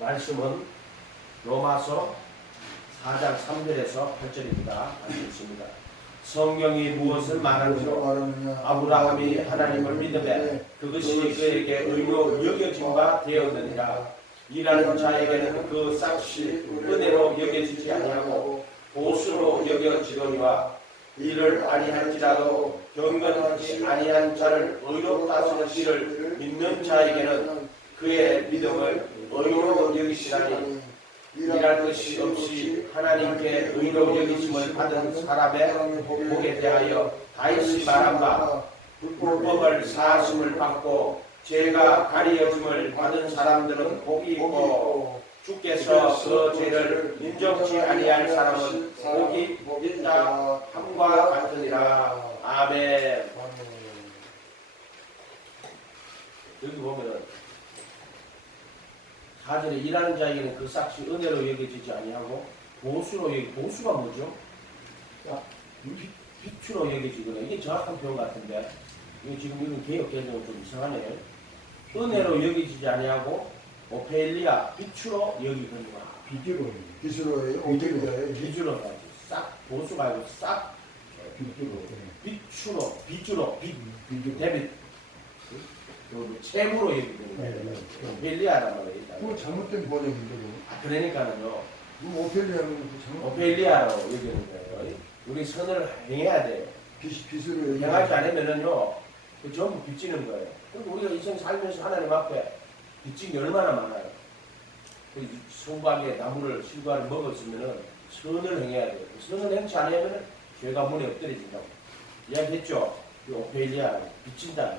말씀은 로마서 4장 3절에서 8절입니다. 알겠습니다. 성경이 무엇을 말하느냐? 아브라함이 하나님을 믿음에 그것이 그에게 의로 여겨진 바 되었느니라. 일하는 자에게는 그 삭시 은혜로 여겨지지 아니하고 보수로 여겨지거니와 이를 아니할지라도 경건하지 아니한 자를 의롭다 하시는 믿는 자에게는 그의 믿음을 의로 여기시나니 일할 것이 없이 하나님께 의로 여기심을 받은 사람의 복에 대하여 다윗이 말한 바 불법을 사하심을 받고 죄가 가리어짐을 받은 사람들은 복이 있고 주께서 그 죄를 인정치 아니할 사람은 복이 있다 함과 같으니라. 아멘. 여기 보면은 4절에 일하는 자에게는 그 삭시 은혜로 여겨지지 아니하고 보수로 보수가 뭐죠? 빛으로 여겨지거나 이게 정확한 표현 같은데 이거 지금 이건 개혁 개정은 좀 이상하네요. 은혜로 여겨지지 아니하고 오펠리아 빛으로 여기거니와 빛으로예요. 빛으로 가지 싹 보수 말고 싹 빛으로 데빗 채무로 여기거든요. 오펠리아란 말이에요. 그거 잘못된 번역인데 그러니까는요. 오펠리아라고 오펠리아로 여기는 거예요. 우리 선을 행해야 돼요. 빛으로 행하지 않으면은요, 그 전부 빚지는 거예요. 그리고 우리가 이 생 살면서 하나님 앞에 빚진 게 얼마나 많아요. 그 송박에 나무를 실과를 먹었으면은 선을 행해야 돼요. 선을 행치 않으면은 죄가 문에 엎드려진다고 이야기했죠. 그 오펠리아 빚진다.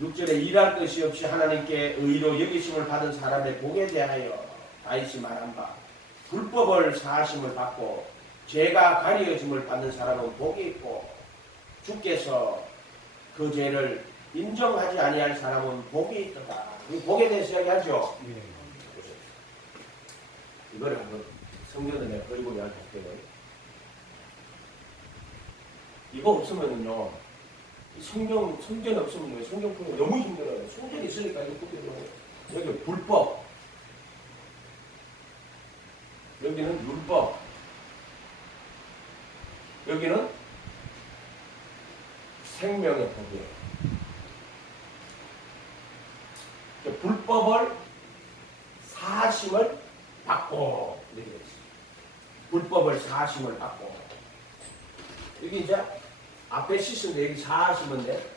6절에 일할 것이 없이 하나님께 의로 여기심을 받은 사람의 복에 대하여 다윗이 말한 바 불법을 사하심을 받고 죄가 가리어짐을 받는 사람은 복이 있고 주께서 그 죄를 인정하지 아니할 사람은 복이 있다. 이 복에 대해서 이야기하죠. 이거를 한번 성경을 내가 그리고 이야기할게요. 이거 없으면요 성경 없으면 성경 풀기 너무 힘들어요. 성경이 있으니까 이거 풀기도 여기 불법, 여기는 율법, 여기는 생명의 법이에요. 불법을 사하심을 받고 이렇게 됐어요. 불법을 사하심을 받고 여기 이제 앞에 시스인데 여기 사하시면 돼.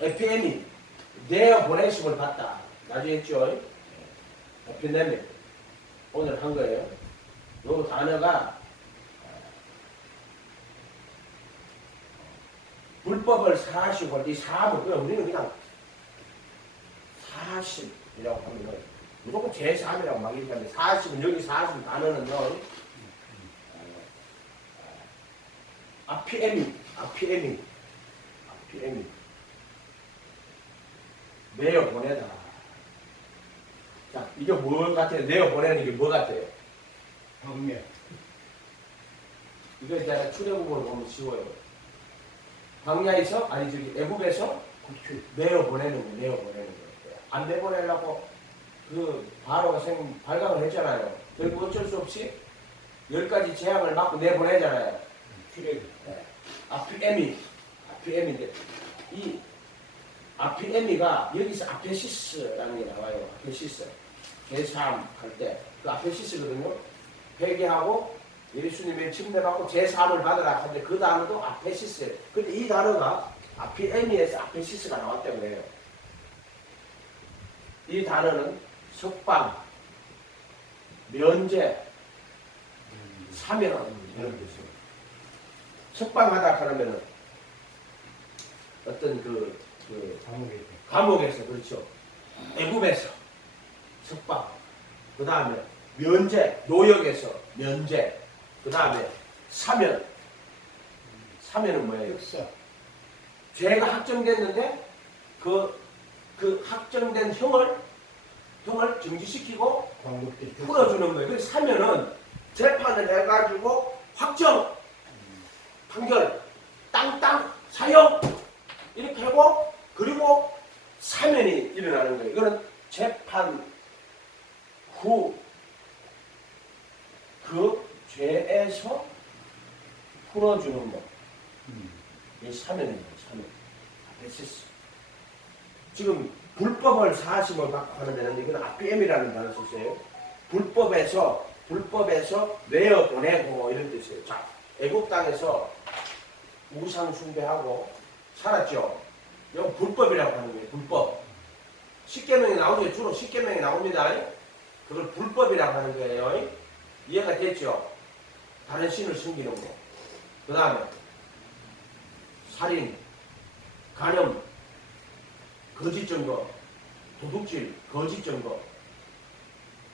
에피엠이 내어 보내심을 받다. 나중에 했죠. 에피네미 오늘 한 거예요. 요 단어가 불법을 사하시고 이 사함은 그냥 우리는 그냥 사하심이라고 하는 거예요. 무조건 제3이라고 막 얘기하는데 사하심은 여기 사하심 단어는요. 아피에미 내어 보내다. 자, 이게 뭐 같아요? 내어 보내는 게 뭐 같아요? 방매. 이거 이제 출애굽으로 보면 쉬워요. 광야에서 애굽에서 내어 보내는 거예요. 안 내보내려고 그 바로가 발각을 했잖아요. 결국 어쩔 수 없이 10가지 재앙을 맞고 내보내잖아요. 아피에미인데 이 아피에미가 여기서 아페시스라는 게 나와요. 아페시스 제3 할 때 그 아페시스거든요. 회개하고 예수님의 침례받고 제3을 받으라 하는데 그 단어도 아페시스예요. 근데 이 단어가 아피에미에서 아페시스가 나왔다고 해요. 이 단어는 석방, 면제, 사면 이런 뜻이에요. 석방하다 그러면은 어떤 감옥에서 그렇죠. 애굽에서 석방. 그 다음에 면제, 노역에서 면제. 그 다음에 사면. 사면은 뭐예요? 죄가 확정됐는데 그 확정된 형을 정지시키고 풀어주는 거예요. 그래서 사면은 재판을 해가지고 확정, 판결, 땅, 사형 이렇게 하고 그리고 사면이 일어나는 거예요. 이거는 재판 후 그 죄에서 풀어주는 것. 이 사면입니다. 사면. 베시스. 지금 불법을 사심을 받고 하는 데는 이건 아피엠이라는 단어 썼어요. 불법에서 내어 보내고 이런 뜻이에요. 자, 애국 땅에서 우상 숭배하고 살았죠. 이건 불법이라고 하는 거예요. 불법. 십계명이 나오죠. 주로 십계명이 나옵니다. 그걸 불법이라고 하는 거예요. 이해가 됐죠? 다른 신을 숨기는 거. 그 다음에 살인, 간음, 거짓 증거, 도둑질, 거짓 증거,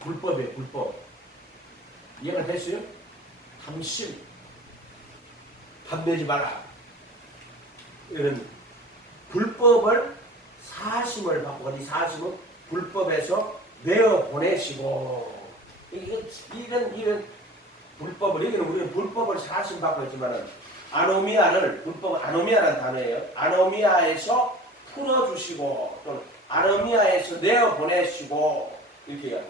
불법이에요. 불법. 이해가 됐어요? 탐심, 탐내지 마라. 이런 불법을 사심을 받고, 어디 사심은 불법에서 내어 보내시고, 이런 불법을, 여기는 우리는 불법을 사심 받고 있지만은, 아노미아를, 불법, 아노미아라는 단어예요. 아노미아에서 풀어주시고, 또는 아노미아에서 내어 보내시고, 이렇게요.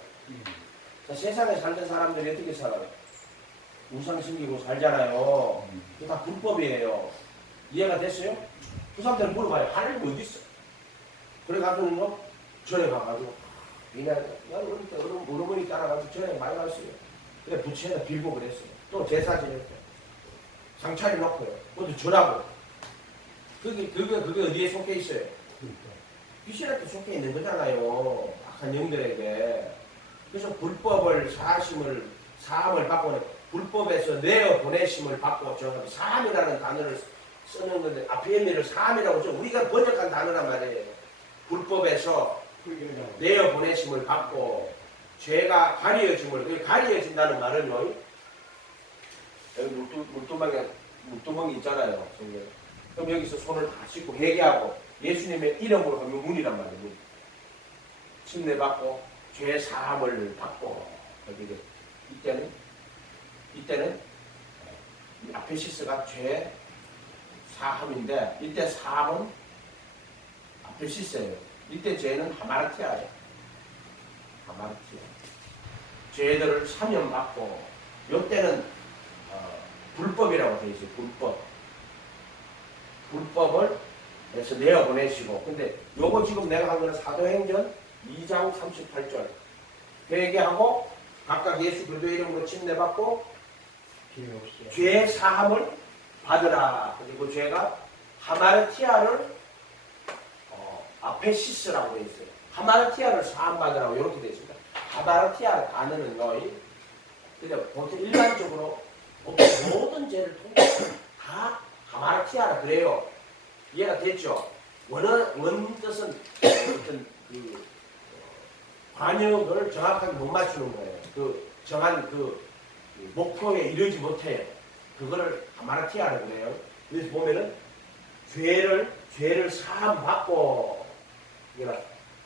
자, 세상에 살던 사람들이 어떻게 살아요? 우상 숨기고 살잖아요. 이게 다 불법이에요. 이해가 됐어요? 그 사람들은 물어봐요. 하나님 어디 있어? 그래 가지고 뭐 절에 가가지고 미나야 어머니 따라가지고 절에 많이 갔어요. 그래 부채에다 빌고 그랬어요. 또 제사 지냈고 상차려 놓고요. 모두 절하고. 그게 어디에 속해 있어요? 귀신한테 속해 있는 거잖아요. 악한 영들에게. 그래서 불법을 사함을 받고 불법에서 내어 보내심을 받고 저 사함이라는 단어를 쓰는 건데 아피에미를 사함이라고 좀 우리가 번역한 단어란 말이에요. 불법에서 내어 보내심을 받고 죄가 가려진다는 말은요. 여기 물두멍이 있잖아요. 그럼 여기서 손을 다 씻고 회개하고 예수님의 이름으로 하면 문이란 말이에요. 침례 받고 죄 사함을 받고 이때는 이 아페시스가 죄 사함인데 이때 사함은 아페시스예요. 이때 죄는 하마르티아예요. 하마르티아. 죄들을 사면받고 이때는 불법이라고 되어 있어요. 불법을 해서 내어보내시고 근데 요거 지금 내가 한 거는 사도행전 2장 38절 회개하고 각각 예수 그리스도의 이름으로 침례받고 죄 사함을 받으라. 그리고 죄가 하마르티아를 아페시스라고 되어 있어요. 하마르티아를 사함 받으라고 이렇게 되어 있습니다. 하마르티아 단어는 너희 보통 일반적으로 모든 죄를 통해서 다 하마르티아라 그래요. 이해가 됐죠? 원 뜻은 어떤 그 관역을 정확하게 못 맞추는 거예요. 그 정한 그 목표에 이르지 못해요. 그거를 하마르티아라고 그래요. 그래서 보면은 죄를 사함 받고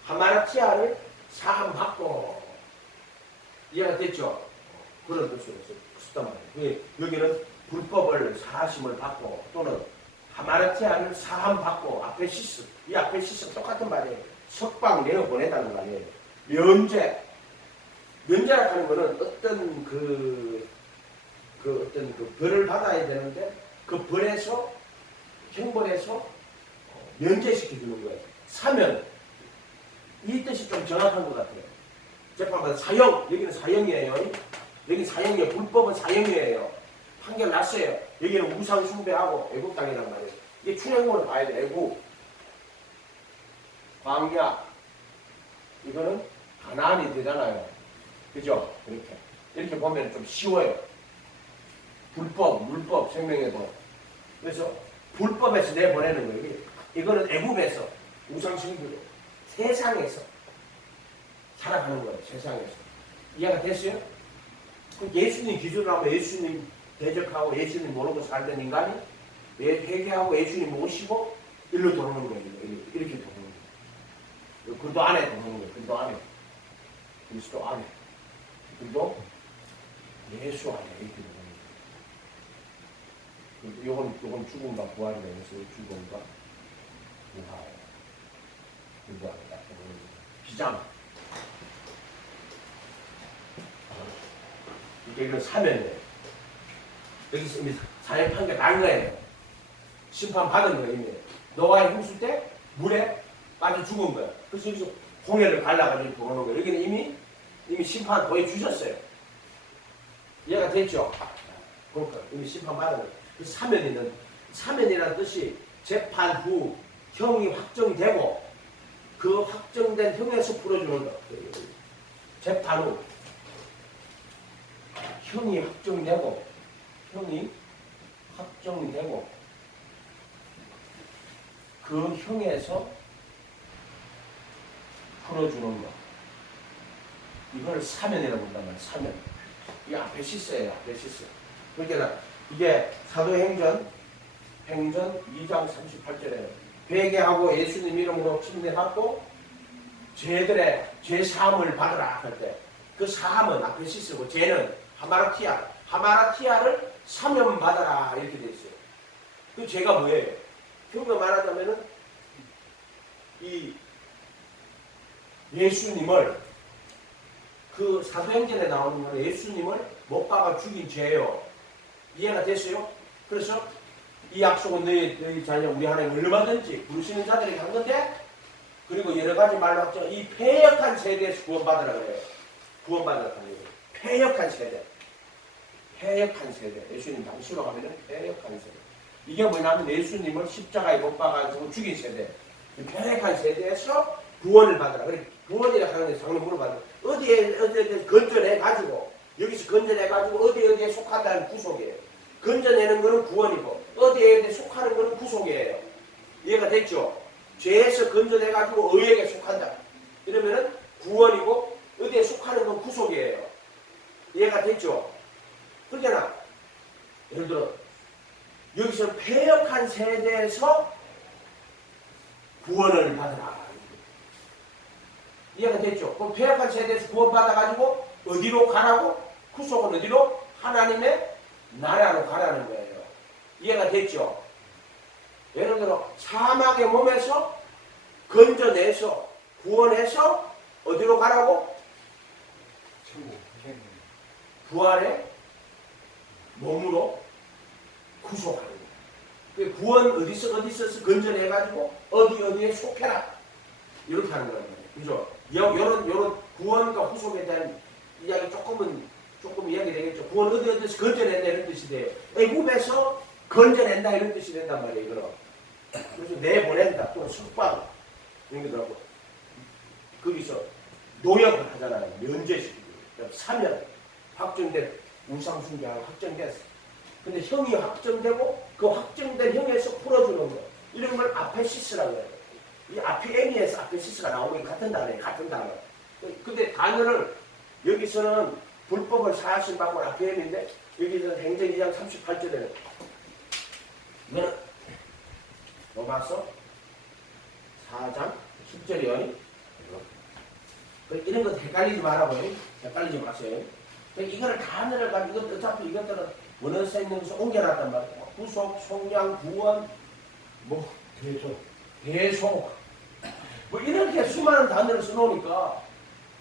하마르티아를 사함 받고 이해가 됐죠? 그런 뜻으로 썼단 말이에요. 여기는 불법을 사하심을 받고 또는 하마르티아를 사함 받고 아페시스 이 아페시스 똑같은 말이에요. 석방 내어 보내다는 말이에요. 면제라고 하는 것은 어떤 어떤 벌을 받아야 되는데 그 벌에서 형벌에서 면제시켜 주는 거예요. 사면 이 뜻이 좀 정확한 것 같아요. 재판관 사형 여기는 사형이에요. 여기 사형이에요. 불법은 사형이에요. 판결 났어요. 여기는 우상 숭배하고 애국 땅이란 말이에요. 이게 출애굽으로 봐야 돼. 애국 광야 이거는 가나안이 되잖아요. 그죠? 이렇게 보면 좀 쉬워요. 불법, 물법, 생명의 법. 그래서 불법에서 내보내는 거예요. 이거는 애국에서 우상 숭배로 세상에서 살아가는 거예요. 세상에서. 이해가 됐어요? 예수님 기준하고 예수님 대적하고 예수님 모르고 살던 인간이 회개하고 예수님 모시고 일로 들어오는 거예요. 이렇게 들어오는 거예요. 그리스도 안에 들어오는 거예요. 그리스도 안에. 그리스도 안에. 그리고 예수 안에 이렇게 들어오는 거예요. 요건 죽음과 부활이 되면서 죽음과 부활. 비장. 이게 사면이에요. 여기서 이미 사형 판결 난 거예요. 심판 받은 거예요. 이미. 노아의 홍수 때 물에 빠져 죽은 거예요. 그래서 여기서 홍해를 갈라가지고 들어오는 거예요. 여기는 이미 심판 보여주셨어요. 이해가 됐죠? 그러니까 이미 심판 받은 거예요. 그 사면이라는 뜻이 재판 후 형이 확정이 되고 그 확정된 형에서 풀어주는 거. 재판 후 형이 확정되고 그 형에서 풀어주는 거. 이걸 사면이라고 한단 말이에요. 사면. 이게 아페시스예요. 아페시스. 그러니까 이게 사도행전 2장 38절에 회개하고 예수님 이름으로 침례받고 죄들의 죄사함을 받으라 할 때 그 사함은 아페시스고 죄는 하마라티아를 사면 받아라 이렇게 돼 있어요. 그 죄가 뭐예요? 결국 말하자면은 이 예수님을 그 사도행전에 나오는 건 예수님을 못 박아 죽인 죄예요. 이해가 됐어요? 그래서 이 약속은 너희 자녀 우리 하나님 얼마든지 부르시는 자들에게 한 건데 그리고 여러 가지 말로 확정 이 패역한 세대에서 구원받으라 그래요. 구원받으라 그래요. 패역한 세대. 예수님 당시로 가면은 패역한 세대. 이게 뭐냐면 예수님을 십자가에 못 박아가지고 죽인 세대. 이 패역한 세대에서 구원을 받으라. 그래 구원이라 하는 데 장로 물어봐도 어디에 건져내가지고 여기서 건져내가지고 어디에 속한다는 구속이에요. 건져내는 거는 구원이고 어디에 속하는 거는 구속이에요. 이해가 됐죠? 죄에서 건져내가지고 의에게 속한다. 이러면은 구원이고 어디에 속하는 건 구속이에요. 이해가 됐죠? 그러잖아. 예를 들어 여기서 패역한 세대에서 구원을 받으라. 이해가 됐죠? 그럼 패역한 세대에서 구원받아가지고 어디로 가라고? 구속은 어디로? 하나님의 나라로 가라는 거예요. 이해가 됐죠? 예를 들어 사망의 몸에서 건져내서 구원해서 어디로 가라고? 부활의 몸으로 구속하는 거예요. 구원 어디서 건져내가지고 어디에 속해라. 이렇게 하는 거예요. 그죠? 요런 구원과 후속에 대한 이야기 조금 이야기 되겠죠. 구원 어디서 건져낸다 이런 뜻이 돼요. 애굽에서 건져낸다 이런 뜻이 된단 말이에요. 이거는. 그래서 내보낸다 또는 석방 이런 거더라고. 거기서 노역을 하잖아요. 면제시키고 사면 확정된 우상숭배하고 확정됐어. 근데 형이 확정되고 그 확정된 형에서 풀어주는 거 이런 걸 아페시스라고 해요. 이 아피에미에서 아페시스가 나오는 같은 단어예요. 같은 단어. 근데 단어를 여기서는 불법을 사하신 받고 아피에미인데 여기서는 행전 2장 38절에는 이거는 로마서 4장 10절이요. 이런 거 헷갈리지 말라고요. 헷갈리지 마세요. 이거를 단어를 가지고 어차피 이것들은 원어서 있는 것을 옮겨놨단 말이에요. 구속, 속량, 구원, 대속 뭐 이렇게 수많은 단어를 써놓으니까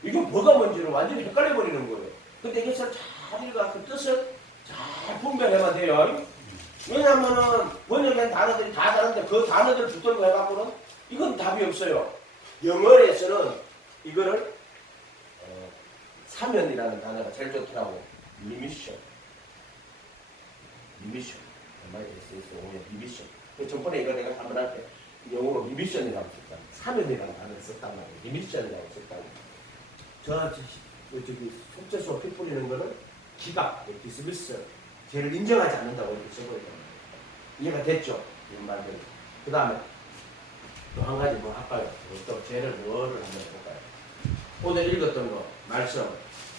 이게 뭐가 뭔지를 완전히 헷갈려버리는 거예요. 근데 이것을 잘 읽어서 뜻을 잘 분별해만 돼요. 왜냐하면은 번역된 단어들이 다 다른데 그 단어들 붙들고 해갖고는 이건 답이 없어요. 영어에서는 이거를 사면이라는 단어가 제일 좋더라고. 리미션. 리미션. 전번에 이거 내가 한번 할 때 영어로 리미션이라고 썼다. 사면이라는 단어를 썼단 말이에요. 리미션이라고 썼다고. 저기 속죄소 피 뿌리는 거는 기각, 디스미스, 죄를 인정하지 않는다고 이렇게 써버려요. 이해가 됐죠? 이런 말들. 그 다음에 또 한 가지 뭐 할까요? 또 죄를 뭐를 한번 해볼까요? 오늘 읽었던 거 말씀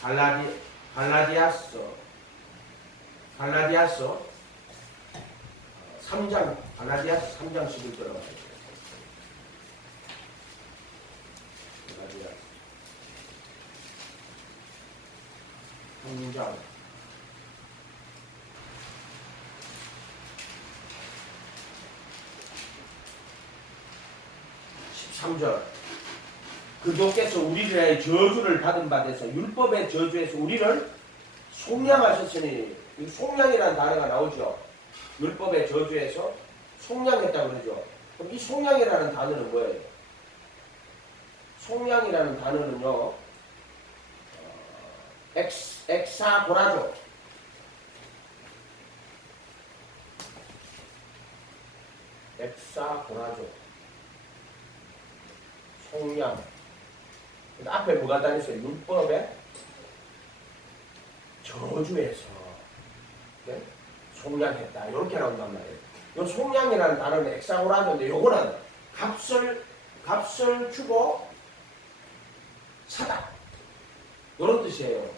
갈라디아서 3장 11절로 말이죠. 갈라디아서 3장 13절 그도께서 우리를 저주를 받은 바 돼서 율법의 저주에서 우리를 속량하셨으니 이 속량이라는 단어가 나오죠. 율법의 저주에서 속량했다고 그러죠. 그럼 이 속량이라는 단어는 뭐예요? 속량이라는 단어는요. 엑사고라죠. 엑사고라죠. 속량. 앞에 뭐가 다녔어요? 율법의 저주에서 네? 속량했다. 이렇게 나온단 말이에요. 이 속량이라는 단어는 엑사고라조인데 요거는 값을 주고 사다. 이런 뜻이에요.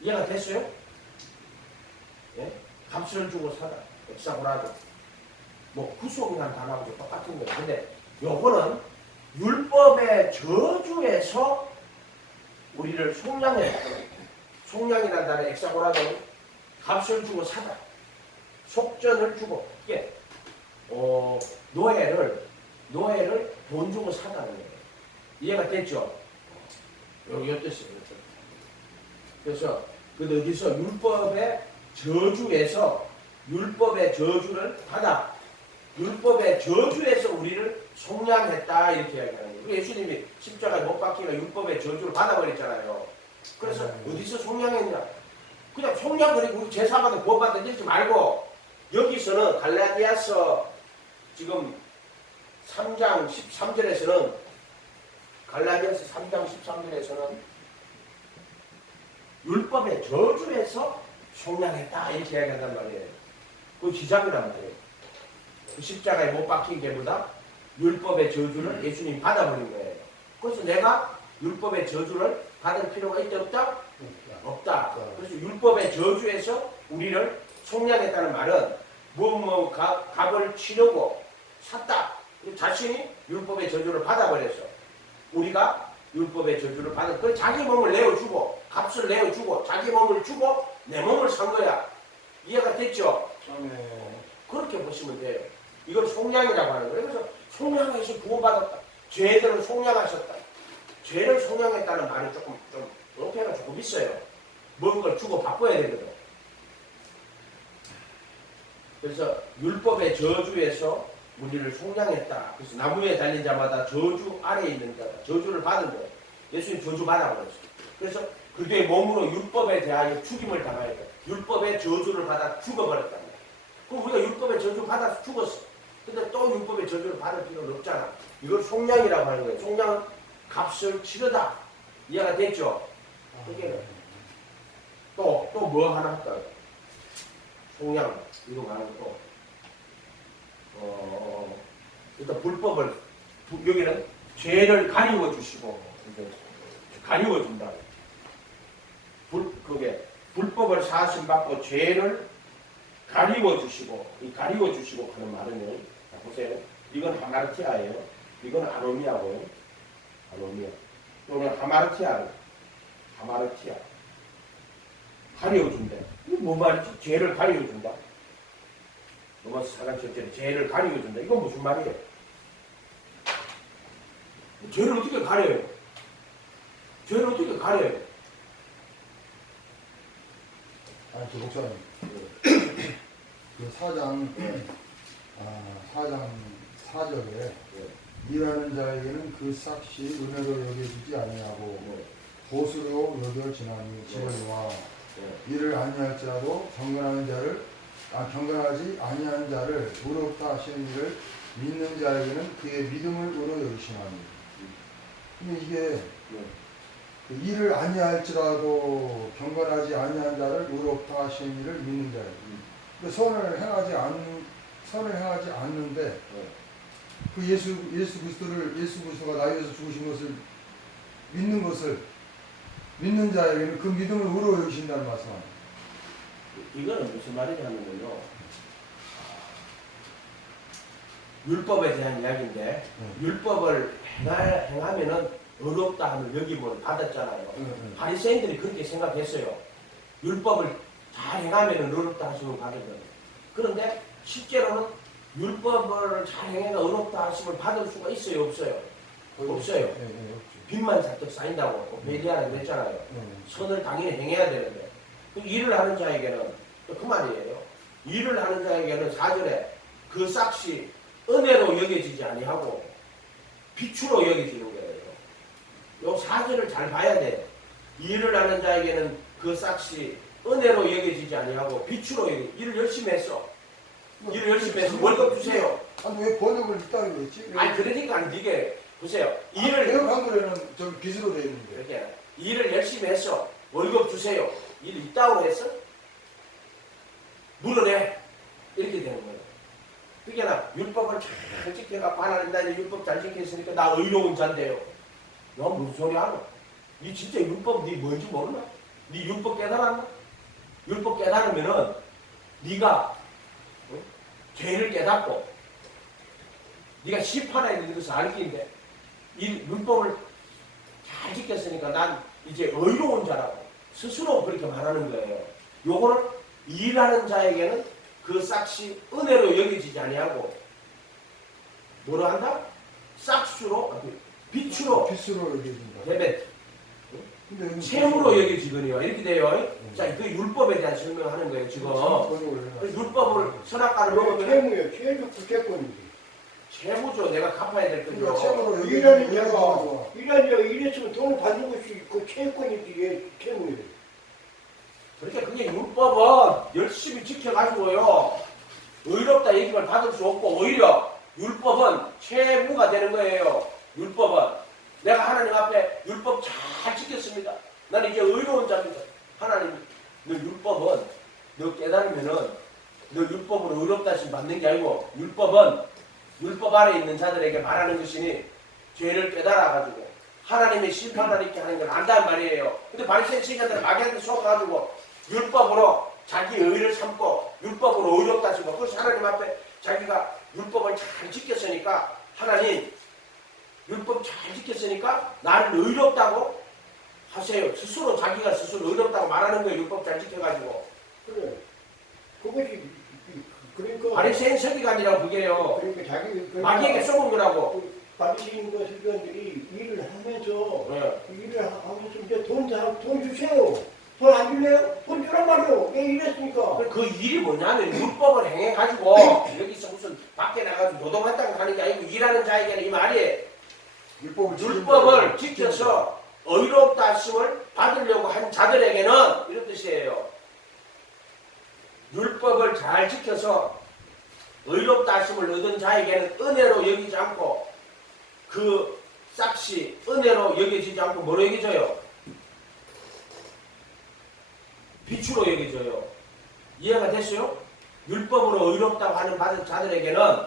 이해가 됐어요? 예? 값을 주고 사다. 엑사고라조. 뭐 구속이라는 단어하고 똑같은 거예요. 근데 요거는 율법의 저주에서 우리를 속량했다. 속량이라는 단어 엑사고라조는 값을 주고 사다. 속전을 주고 이게 노예를 돈 주고 사다는 거예요. 이해가 됐죠? 여기 어땠어요? 그래서 그 어디서 율법의 저주를 받아 율법의 저주에서 우리를 속량했다 이렇게 이야기하는 거예요. 예수님이 십자가에 못 박히니까 율법의 저주를 받아버렸잖아요. 그래서 어디서 속량했냐? 그냥 속량거리고 우리 제사받아 구원받아 이러지 말고 여기서는 갈라디아서 지금 3장 13절에서는 갈라디아서 3장 13절에서는 율법의 저주에서 속량했다 이렇게 이야기한단 말이에요. 그 시작이란 말이에요. 그 십자가에 못 박힌 게보다 율법의 저주를 예수님이 받아버린 거예요. 그래서 내가 율법의 저주를 받을 필요가 있다 없다? 없다. 그래서 율법의 저주에서 우리를 속량했다는 말은 값을 치르고 샀다. 자신이 율법의 저주를 받아버렸어. 우리가 율법의 저주를 받은 그 자기 몸을 내어주고 값을 내어주고 자기 몸을 주고 내 몸을 산 거야. 이해가 됐죠? 그렇게 보시면 돼요. 이걸 속량이라고 하는 거예요. 그래서 속량해서 구원받았다. 죄들을 속량하셨다. 죄를 속량했다는 말이 좀 어폐가 조금 있어요. 먹은 걸 주고 바꿔야 되거든. 그래서 율법의 저주에서 우리를 속량했다. 그래서 나무에 달린 자마다 저주 아래에 있는 자다. 저주를 받은 거예요. 예수님 저주 받아버렸어요. 그래서 그의 몸으로 율법에 대하여 죽임을 당하여 율법의 저주를 받아 죽어버렸단 말이에요. 그럼 우리가 율법의 저주 받아서 죽었어. 근데 또 율법의 저주를 받을 필요는 없잖아. 이걸 속량이라고 하는 거예요. 속량은 값을 치르다. 이해가 됐죠? 그게 또 뭐 하나 할까요? 속량 이거 말고 또 일단 불법을 여기는 죄를 가리워 주시고 가리워 준다. 그게 불법을 사하심 받고 죄를 가리워 주시고 이 가리워 주시고 하는 말은요. 자, 보세요. 이건 하마르티아예요. 이건 아노미아고요. 아노미아. 또는 하마르티아. 가리워 준대. 이게 뭐 말이지? 죄를 가리워 준다. 로마서 4장 7절에 죄를 가리워 준다. 이건 무슨 말이에요? 죄를 어떻게 가려요? 죄를 어떻게 가려요? 아니, 저 목사님. 그 4장 4절에 일하는 자에게는 그 삭시 은혜로 여겨주지 아니하고 보수로 여겨지나니 지거니와 이를 아니할지라도 경건하지 아니한 자를 의롭다 하시는 이를 믿는 자에게는 그의 믿음을 의로 여기시나니. 근데 이게 그 일을 아니할지라도 경건하지 아니한 자를 의롭다 하시는 이를 믿는 자예요. 선을 행하지 않는데 그 예수 그리스도가 나에 위해서 죽으신 것을 믿는 자에게는 그 믿음을 의로 여기신다는 말씀입니다. 이거는 무슨 말이냐면요. 율법에 대한 이야기인데 율법을 행하면은 의롭다 하는 여김을 받았잖아요. 바리새인들이 그렇게 생각했어요. 율법을 잘 행하면은 의롭다 하심을 받거든. 그런데 실제로는 율법을 잘 행해가 의롭다 하심을 받을 수가 있어요, 없어요? 없어요. 빚만 잔뜩 쌓인다고 베리아는 그랬잖아요. 선을 당연히 행해야 되는데. 그 일을 하는 자에게는 또 그 말이에요. 일을 하는 자에게는 4절에 그 싹시 은혜로 여겨지지 아니하고 빛으로 여겨지는 거예요. 요 4절을 잘 봐야 돼요. 일을 하는 자에게는 그 싹시 은혜로 여겨지지 아니하고 빛으로 여겨지. 일을 열심히 했어. 일을 열심히 해서 월급 주세요. 아니 왜 번역을 있다고 그랬지? 아니 그러니까 이게 보세요. 일을 개혁 한글에는 저기 빚으로 돼 있는데. 이렇게 일을 열심히 했어. 월급 주세요. 일 있다고 했어? 물어내. 이렇게 되는 거예요. 그게 나 율법을 잘 지켜갖고 하나님 나는 율법 잘 지켰으니까 나 의로운 자인데요. 너 무슨 소리 하노? 니 진짜 율법 니 뭔지 모르나? 니 율법 깨달았나? 율법 깨달으면은 니가 죄를 깨닫고 네가 심판에 있는 것을 알기인데 이 율법을 잘 지켰으니까 난 이제 의로운 자라고 스스로 그렇게 말하는 거예요. 요거를 일하는 자에게는 그 싹시 은혜로 여겨지지 아니하고 뭐로 한다? 싹수로 빛으로 빚으로 여겨진다. 데벳 근데 여기 채무로 여겨지거니와 이렇게 돼요. 자, 그 율법에 대한 설명하는 거예요 지금. 율법을 선악과를 먹으면 채무요. 채무 국제권이지. 채무죠. 내가 갚아야 될 거죠. 그러니까 채무로 일하는 여겨지는 자가 거죠. 일하는 자가 일했으면 돈을 받는 것이 그 채권이지. 얘 채무예요. 그러니까 그게 율법은 열심히 지켜가지고요. 의롭다 얘기를 받을 수 없고 오히려 율법은 채무가 되는 거예요. 율법은. 내가 하나님 앞에 율법 잘 지켰습니다. 나는 이제 의로운 자입니다. 하나님, 너 율법은 너 깨달으면은 너 율법으로 의롭다 하심 받는 게 아니고 율법은 율법 아래 있는 자들에게 말하는 것이니 죄를 깨달아가지고 하나님의 심판을 있게 하는 걸 안다는 말이에요. 근데 바리새인 지식자들은 마귀한테 속아가지고 율법으로 자기 의를 삼고 율법으로 의롭다 하시고 그래서 하나님 앞에 자기가 율법을 잘 지켰으니까 하나님 율법 잘 지켰으니까 나를 의롭다고 하세요. 스스로 자기가 스스로 의롭다고 말하는 거예요. 율법 잘 지켜가지고. 그래. 그것이 그러니까 바리새인 서기관이라고 그게요. 그러니까 자기 마귀에게 속은 거라고. 바리새인과 서기관들이 일을 하면서 네. 일을 하면서 이제 돈 주세요. 돈 안 줄래요? 돈 주란 말이요. 내 일했으니까. 그 일이 뭐냐면 율법을 행해가지고 여기서 무슨 밖에 나가서 노동한다고 하는 게 아니고 일하는 자에게는 이 말이 율법을 지켜서 의롭다 하심을 받으려고 한 자들에게는 이런 뜻이에요. 율법을 잘 지켜서 의롭다 하심을 얻은 자에게는 은혜로 여기지 않고 그 싹시 은혜로 여겨지지 않고 뭐로 여겨져요? 빛으로 여겨져요. 이해가 됐어요? 율법으로 의롭다고 하는 받은 자들에게는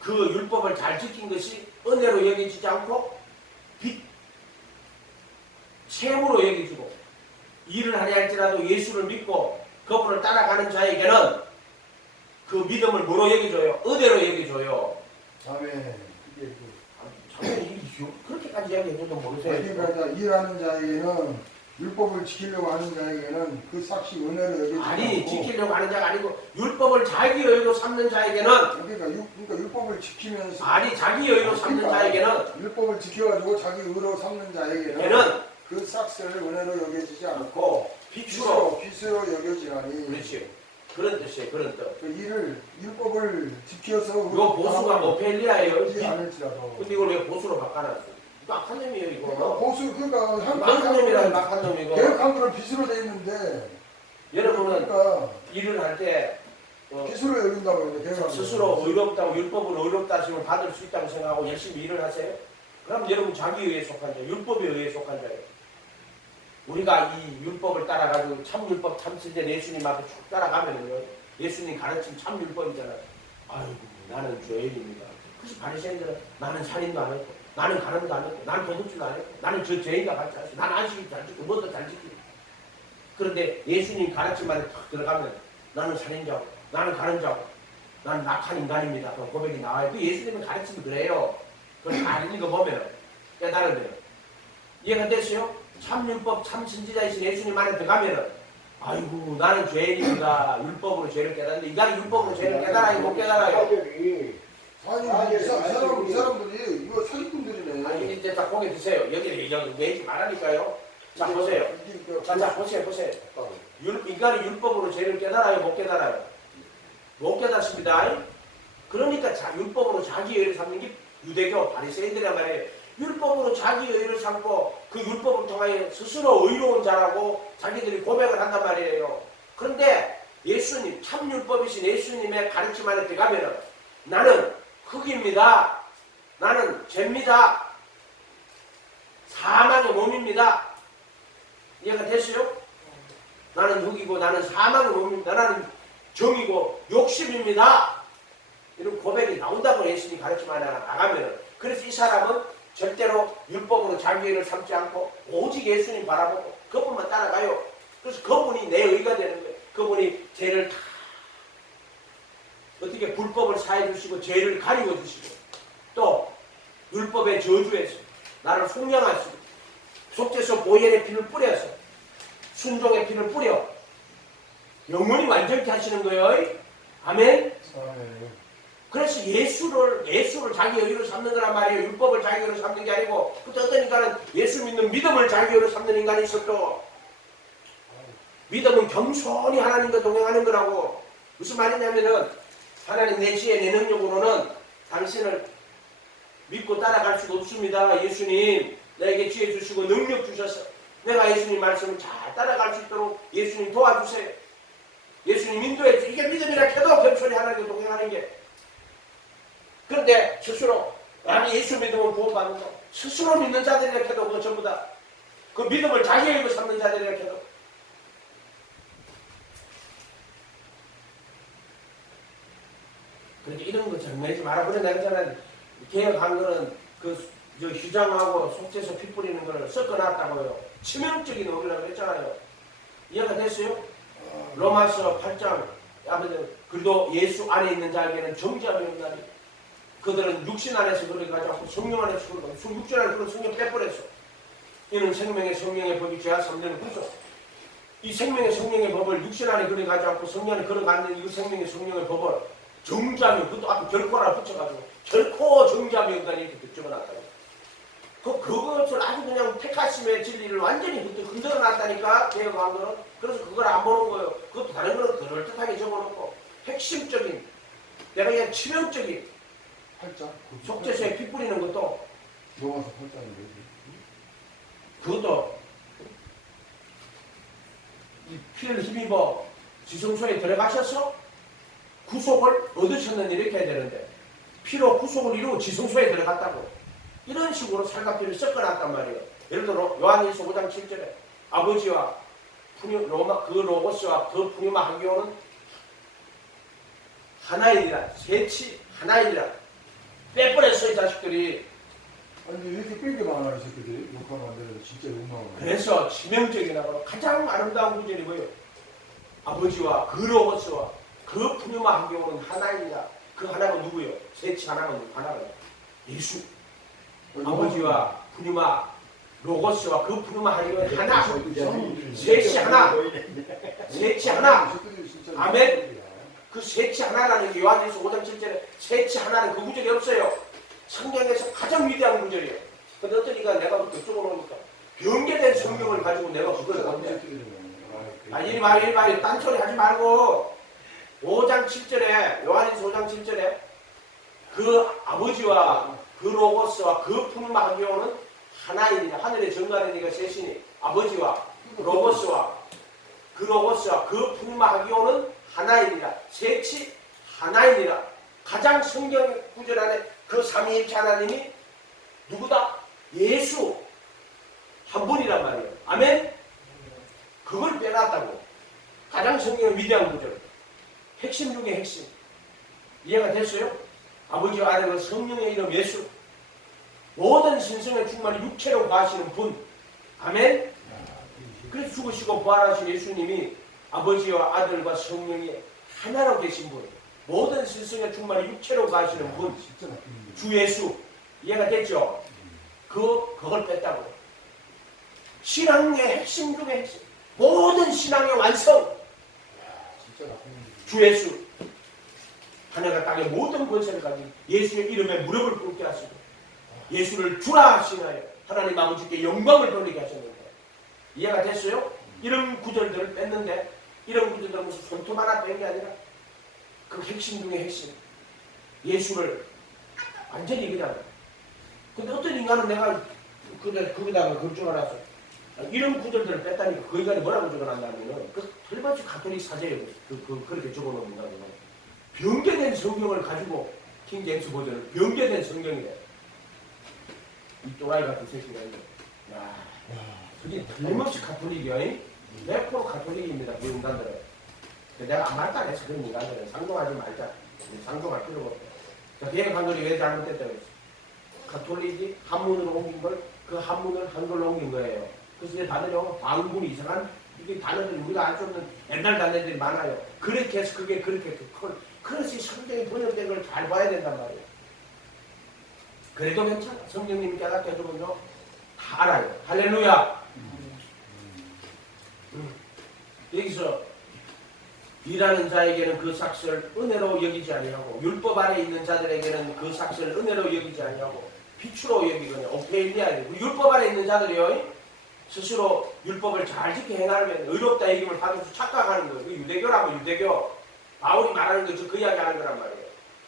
그 율법을 잘 지킨 것이 은혜로 여겨지지 않고 빛, 채무로 여겨지고 일을 하려 할지라도 예수를 믿고 그분을 따라가는 자에게는 그 믿음을 뭐로 여겨줘요? 은혜로 여겨줘요. 아멘. 자꾸 그렇게까지 이야기해줘도 모르세요. 그러니까 일하는 자에게는 율법을 지키려고 하는 자에게는 그 삭시 은혜로 여겨지지 아니 않고 지키려고 하는 자가 아니고 율법을 자기 의로 삼는 자에게는 그러니까 율법을 지키면서 아니 자기 의로 삼는 자에게는 율법을 지켜가지고 자기 의로 삼는 자에게는 얘는 그 삭스를 은혜로 여겨지지 않고 않고 빛으로 빛으로 여겨지나니 그렇지 그런 뜻이에요. 그런 뜻. 그 일을 율법을 지켜서 이거 보수가 뭐 펠리아예요. 하지 않을지라도 근데 이걸 왜 보수로 바꿔놨어? 막한 놈이에요 그러니까 이거. 보수 그러니까 막한 놈이라는 막한 놈이고. 개혁한 거는 빛으로 돼 있는데 여러분은 그러니까 일을 할때 빛으로 여긴다고 그러는데 개혁한 스스로 의롭다고 율법으로 의롭다 하심을 받을 수 있다고 생각하고 열심히 일을 하세요? 그럼 여러분 자기 의에 속한 자예요. 율법에 의해 속한 자예요. 우리가 이 율법을 따라가지고 참율법 참선제 예수님 앞에 쭉 따라가면은요. 예수님 가르친 참율법이잖아요. 아이고 나는 죄인입니다. 그래서 바리새인들은 나는 살인도 안 했고 나는 가늠도 안 했고 나는 도둑질도 안 했고 나는 저 죄인과 같이 하시고 나는 안식일 잘 지키고 뭐도 잘 지키고 그런데 예수님 가르침만에 탁 들어가면 나는 살인자고 나는 가늠자고 나는 낙한 인간입니다. 그런 고백이 나와요. 그 예수님은 가르침이 그래요. 그걸 다 읽어보면 깨달으면 이해가 됐어요? 참율법 참선지자이신 예수님 안에 들어가면은 아이고 나는 죄인입니다. 율법으로 죄를 깨닫는데 인간이 율법으로 죄를 깨달아요 못 깨달아요? 아니 이 사람들이 이거 사기꾼들이네. 아니 이제 자 고개 드세요. 여기 내지 말하니까요. 자 보세요. 자 보세요. 인간이 율법으로 죄를 깨달아요? 못 깨달아요? 못 깨닫습니다. 그러니까 율법으로 자기 의를 삼는 게 유대교 바리새인들이란 말이에요. 율법으로 자기 의를 삼고 그 율법을 통하여 스스로 의로운 자라고 자기들이 고백을 한단 말이에요. 그런데 예수님, 참 율법이신 예수님의 가르침 안에 들어가면은 나는 흙입니다. 나는 죄입니다. 사망의 몸입니다. 이해가 됐어요? 나는 흙이고 나는 사망의 몸입니다. 나는 정이고 욕심입니다. 이런 고백이 나온다고 예수님이 가르침 안에 나가면은 그래서 이 사람은 절대로 율법으로 자기 의를 삼지 않고 오직 예수님 바라보고 그분만 따라가요. 그래서 그분이 내 의가 되는 거예요. 그분이 죄를 다 어떻게 불법을 사해 주시고 죄를 가리워 주시고 또 율법의 저주에서 나를 속량하시고 속죄소 보혈의 피를 뿌려서 순종의 피를 뿌려 영원히 완전케 하시는 거예요. 아멘. 아멘. 그래서 예수를 자기 의로 삼는 거란 말이에요. 율법을 자기 의로 삼는 게 아니고 또 어떤 인간은 예수 믿는 믿음을 자기 의로 삼는 인간이 있었죠. 믿음은 겸손히 하나님과 동행하는 거라고. 무슨 말이냐면은 하나님 내 지혜 내 능력으로는 당신을 믿고 따라갈 수가 없습니다. 예수님 나에게 지혜 주시고 능력 주셔서 내가 예수님 말씀을 잘 따라갈 수 있도록 예수님 도와주세요. 예수님 인도해 주세요. 이게 믿음이라 해도 겸손히 하나님과 동행하는 게. 그런데 스스로 나는 예수 믿으면 구원받는다. 스스로 믿는 자들이라 해도 그거 전부 다 그 믿음을 자기 의로 삼는 자들이라 해도 그렇게 이런 거 정말이지 마라. 그래 내가 전에 개혁한 거는 저 휴장하고 속죄소 피 뿌리는 거를 섞어놨다고요. 치명적인 의미라고 했잖아요. 이해가 됐어요? 로마서 8장 아무튼 그래도 예수 안에 있는 자에게는 정죄함이 없나니 그들은 육신 안에서 그를 가지 않고 성령 안에서 그를 가지고 육신 안에서 그런 성령 빼버렸어. 이는 생명의 성령의 법이 죄와 삼되는 구조. 이 생명의 성령의 법을 육신 안에 그를 가지 않고 성령 안에 걸어가는 이 생명의 성령의 법을 정죄함이 그것도 앞에 결코라 붙여가지고 결코 정죄함이 없다니 이렇게 적어놨다고. 그것을 아주 그냥 택하심의 진리를 완전히 흔들어 놨다니까 개혁한 거는. 그래서 그걸 안 보는 거예요. 그것도 다른 거는 그럴듯하게 적어놓고 핵심적인 내가 그냥 치명적인 8장? 속죄소에 피 뿌리는 것도 로마서 8장인데 그것도 이 피를 힘입어 지성소에 들어가셔서 구속을 얻으셨는 이렇게 해야 되는데 피로 구속을 이루고 지성소에 들어갔다고 이런 식으로 살갑피를 섞어놨단 말이에요. 예를 들어 요한일서 5장 7절에 아버지와 그 로고스와 그 푸뉴마 하기오는 하나이니라. 셋이 하나이니라. 빼버렸어 이 자식들이. 아니 왜 이렇게 뺀게 많아 이 새끼들이 욕하면 안 되는데 진짜 욕망을. 그래서 치명적이나고 가장 아름다운 구절이 뭐예요? 아버지와 그 로고스와 그 푸뉴마 하기오는 하나이니라. 그 하나가 누구예요? 셋이 하나가 예수. 아버지와 푸뉴마 로고스와 그 푸뉴마 하기오는 하나. 셋이 하나. 셋이 하나. 아멘. 그 셋이 하나라는 게 요한일서 5장 7절에 셋이 하나는 그 구절이 없어요. 성경에서 가장 위대한 구절이에요. 근데 어떤 이가 내가 그쪽으로 오니까 변개된 성경을 가지고 내가 그걸 건데 이리 말이 딴소리 하지 말고 5장 7절에 요한일서 5장 7절에 그 아버지와 그 로고스와 그 푸뉴마 하기오는 하나이니라. 하늘의 정관의 니가 셋이니 아버지와 로고스와 그 푸뉴마 하기오는 하나이니라. 셋이 하나이니라. 가장 성경 구절 안에 그 삼위일체 하나님이 누구다? 예수 한 분이란 말이에요. 아멘? 그걸 빼놨다고. 가장 성경의 위대한 구절. 핵심 중에 핵심. 이해가 됐어요? 아버지와 아들과 성령의 이름 예수. 모든 신성의 충만이 육체로 가시는 분. 아멘? 그래서 죽으시고 부활하신 예수님이 아버지와 아들과 성령이 하나로 계신 분. 모든 신성의 충만이 육체로 가시는 분. 주 예수. 이해가 됐죠? 그걸 뺐다고. 신앙의 핵심 중에 핵심. 모든 신앙의 완성. 주 예수. 하늘과 땅의 모든 권세를 가진 예수의 이름에 무릎을 꿇게 하시고 예수를 주라 하시나요? 하나님 아버지께 영광을 돌리게 하셨는데 이해가 됐어요? 이런 구절들을 뺐는데 이런 구절들은 무슨 손톱 하나 뺀 게 아니라 그 핵심 중에 핵심. 예수를 완전히 그냥. 근데 어떤 인간은 내가 거기다가 그럴 줄 알았어. 이런 구절들을 뺐다니까 그 인간이 뭐라고 적어놨냐면은 그 틀림없이 가톨릭 사제예요. 그렇게 적어놓는다고요. 변개된 성경을 가지고 킹제임스 버전을 변개된 성경이래. 이 또라이 같은 새끼가 있네. 야, 그게 틀림없이 가톨릭이야. 100% 가톨릭입니다. 그 인간들은. 내가 말도 안 해서 그런 인간들은 상종하지 말자. 상종할 필요가 없다. 자, 비행 한글이 왜 잘못됐다고 했어? 가톨릭이 한문으로 옮긴 걸 그 한문을 한글로 옮긴 거예요. 그래서 이제 다들요 방문이 이상한 이게 단어들이 우리가 알 수 없는 옛날 단어들이 많아요. 그렇게 해서 그게 그렇게 그래서 성경이 번역된 걸 잘 봐야 된단 말이에요. 그래도 괜찮아. 성령님이 깨닫게 해주면요 다 알아요. 할렐루야. 여기서 일하는 자에게는 그 삭슬 은혜로 여기지 아니하고 율법 아래 있는 자들에게는 그 삭슬 은혜로 여기지 아니하고 빛으로 여기거든요. 오페일리아예요. 율법 아래 있는 자들이요 스스로 율법을 잘 지켜 행하면 의롭다 얘기를 받으면서 착각하는 거예요. 그 유대교라고 유대교 바울이 말하는 거죠. 그 이야기 하는 거란 말이에요.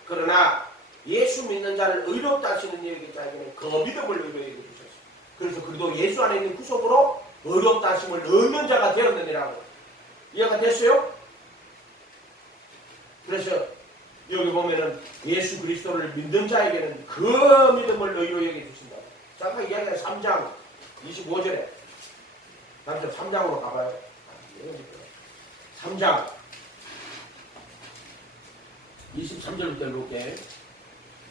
그러나 예수 믿는 자를 의롭다 하시는 얘기 자에게는 그 믿음을 의롭게 주셨어요. 그래서 그도 예수 안에 있는 구속으로 의롭다 하심을 얻는 자가 되었느니라고. 이해가 됐어요? 그래서 여기 보면은 예수 그리스도를 믿는 자에게는 그 믿음을 의로 여겨주신다. 잠깐 이야기가 3장 25절에 다시 3장으로 가봐요. 3장 23절부터 읽을게.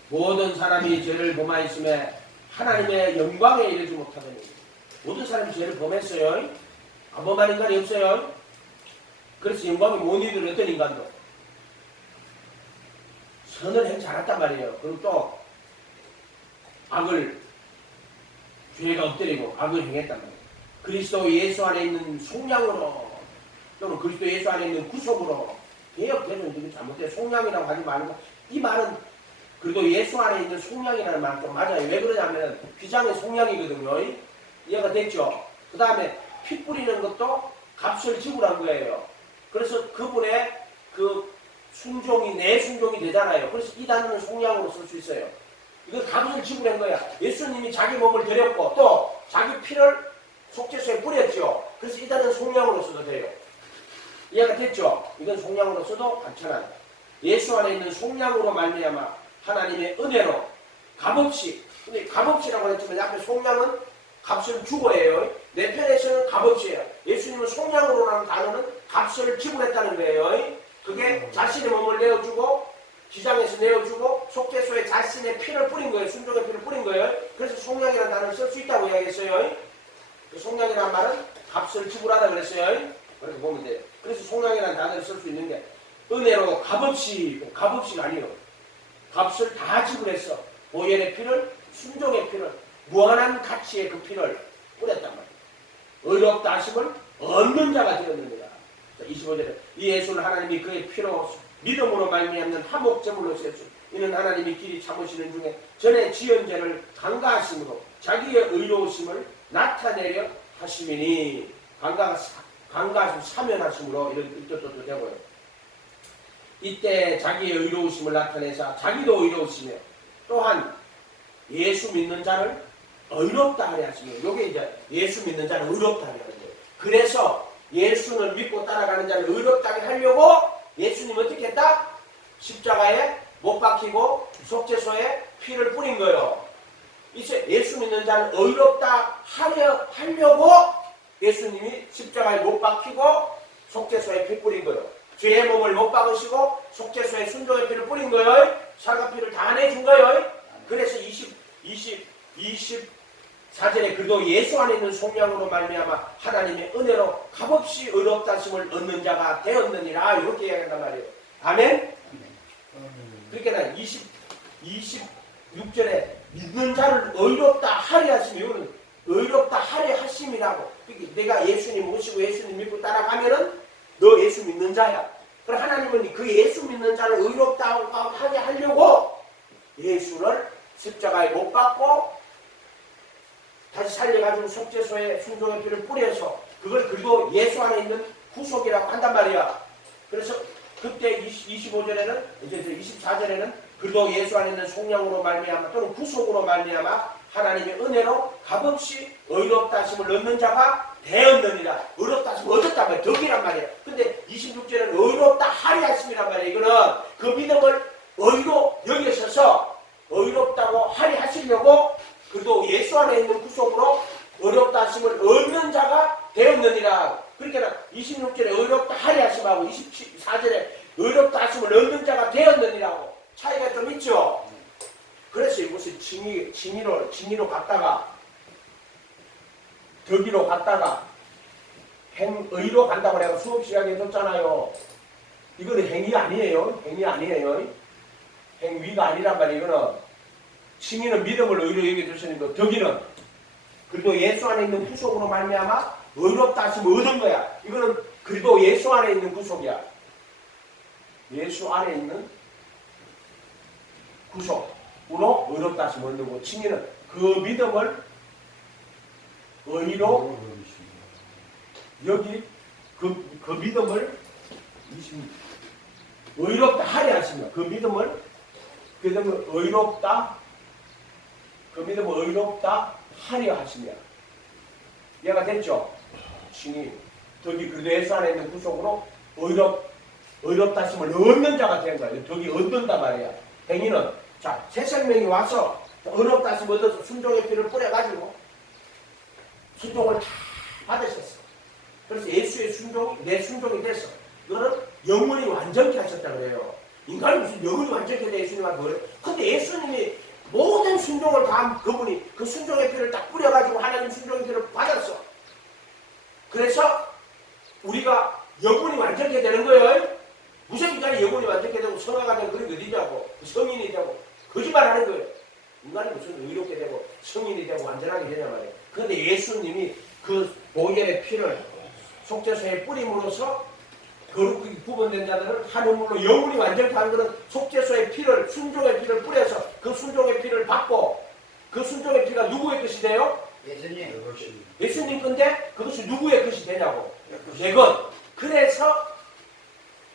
모든 사람이 죄를 범하였음에 하나님의 영광에 이르지 못하더니. 모든 사람이 죄를 범했어요. 안 범한 인간이 없어요. 그래서 영광이 못 이루는 어떤 인간도 선을 행 잘했단 말이에요. 그리고 또 악을 죄가 엎드리고 악을 행했단 말이에요. 그리스도 예수 안에 있는 속량으로 또는 그리스도 예수 안에 있는 구속으로 개혁되는 이게 잘못돼요. 속량이라고 하지 말고 이 말은 그래도 예수 안에 있는 속량이라는 말은 좀 맞아요. 왜 그러냐면 휘장의 속량이거든요. 이해가 됐죠? 그 다음에 피 뿌리는 것도 값을 지불한 거예요. 그래서 그분의 그 순종이 내 순종이 되잖아요. 그래서 이 단어는 속량으로 쓸 수 있어요. 이거 값을 지불한 거야. 예수님이 자기 몸을 드렸고 또 자기 피를 속죄소에 뿌렸죠. 그래서 이 단어는 속량으로 써도 돼요. 이해가 됐죠? 이건 속량으로 써도 괜찮아요. 예수 안에 있는 속량으로 말미암아 하나님의 은혜로 값없이, 근데 값없이라고 했지만 앞에 속량은 값을 주고예요. 내 편에서는 값없이예요. 예수님은 속량으로라는 단어는 값을 지불했다는 거예요. 그게 자신의 몸을 내어주고 기장에서 내어주고 속죄소에 자신의 피를 뿌린 거예요. 순종의 피를 뿌린 거예요. 그래서 속량이라는 단어를 쓸 수 있다고 이야기했어요. 속량이라는 말은 값을 지불하다 그랬어요. 그렇게 보면 돼요. 그래서 속량이라는 단어를 쓸 수 있는 게 은혜로 값없이가 아니에요. 값을 다 지불했어. 보혈의 피를, 순종의 피를, 무한한 가치의 그 피를 뿌렸단 말이에요. 의롭다 하심을 얻는 자가 되었느니라. 25절에 이 예수를 하나님이 그의 피로 믿음으로 말미암는 화목제물로 세우시고 이는 하나님이 길이 참으시는 중에 전에 지은 죄를 간과하심으로 자기의 의로우심을 나타내려 하심이니 간과하심 사면하심으로 이런 뜻도 되고요. 이때 자기의 의로우심을 나타내사 자기도 의로우시며 또한 예수 믿는 자를 의롭다 하려 하시며 이게 이제 예수 믿는 자를 의롭다 하려 하는 거예요. 그래서 예수를 믿고 따라가는 자를 의롭다게 하려고 예수님 어떻게 했다? 십자가에 못 박히고 속죄소에 피를 뿌린 거예요. 이제 예수 믿는 자를 의롭다 하려고 예수님이 십자가에 못 박히고 속죄소에 피 뿌린 거예요. 죄의 몸을 못 박으시고 속죄소에 순종의 피를 뿌린 거예요. 사과 피를 다 내준 거예요. 그래서 24절에 그도 예수 안에 있는 속량으로 말미암아 하나님의 은혜로 값없이 의롭다 하심을 얻는 자가 되었느니라 이렇게 이야기한단 말이에요. 아멘? 그러니까 26절에 믿는 자를 의롭다 하려 하시면 이거는 의롭다 하려 하심이라고. 그러니까 내가 예수님 모시고 예수님 믿고 따라가면은 너 예수 믿는 자야. 그럼 하나님은 그 예수 믿는 자를 의롭다 하게 하려고 예수를 십자가에 못 박고 다시 살려가지고 속죄소에 순종의 피를 뿌려서 그걸 그리고 예수 안에 있는 구속이라고 한단 말이야. 그래서 그때 25절에는 이제 24절에는 그리고 예수 안에 있는 속량으로 말미암아 또는 구속으로 말미암아 하나님의 은혜로 값없이 의롭다 하심을 얻는 자가 되었느니라. 의롭다 하심을 얻었단 말이야. 덕이란 말이야. 근데 26절에는 의롭다 하리 하심이란 말이야. 이거는 그 믿음을 의로 여기셔서 의롭다고 하리 하시려고 그리고 예수 안에 있는 구속으로 의롭다 하심을 얻는 자가 되었느니라. 그러니까 26절에 의롭다 하리 하심하고 24절에 의롭다 하심을 얻는 자가 되었느니라고 차이가 좀 있죠. 그래서 이것이 진리로 갔다가 덕이로 갔다가 행의로 간다고 내가 수업 시간에 해줬잖아요. 이거는 행위 아니에요. 행위 아니에요. 행위가 아니란 말이에요. 이거는 칭의는 믿음을 의로 여겨주시는 거, 덕이는 그래도 예수 안에 있는 구속으로 말미암아 의롭다 하심을 얻은 거야. 이거는 그래도 예수 안에 있는 구속이야. 예수 안에 있는 구속으로 의롭다 하심을 얻는 거고, 칭의는 그 믿음을 의로 여기 그 믿음을 의롭다 하리 하시면 그 믿음을 의롭다 하려 하시며 얘가 됐죠. 신이 덕이 그래도 예수 안에 있는 구속으로 의롭다 하심을 얻는 자가 된 거예요. 덕이 얻는단 말이야. 행위는 자, 새 생명이 와서 의롭다 하심을 얻어서 순종의 피를 뿌려가지고 순종을 다 받으셨어. 그래서 예수의 순종이 내 순종이 됐어. 이거는 영원히 완전케 하셨다 그래요. 인간이 무슨 영원히 완전케 돼 예수님한테 뭐래요? 근데 예수님이 모든 순종을 다 그분이 그 순종의 피를 딱 뿌려가지고 하나님 순종의 피를 받았어. 그래서 우리가 영원히 완전케 되는 거예요. 무슨 인간이 영원히 완전케 되고 성화가 되고 그런 게 어디냐고. 성인이 되고 거짓말 하는 거예요. 인간이 무슨 의롭게 되고 성인이 되고 완전하게 되냐 말이에요. 그런데 예수님이 그 보혈의 피를 속죄소에 뿌림으로써 거룩하게 구분된 자들을 하늘물로 영원히 완전케 하는 것은 속죄소의 피를 순종의 피를 뿌려서 그 순종의 피를 받고 그 순종의 피가 누구의 것이 돼요? 예수님 건데 그것이 누구의 것이 되냐고. 내 것. 그래서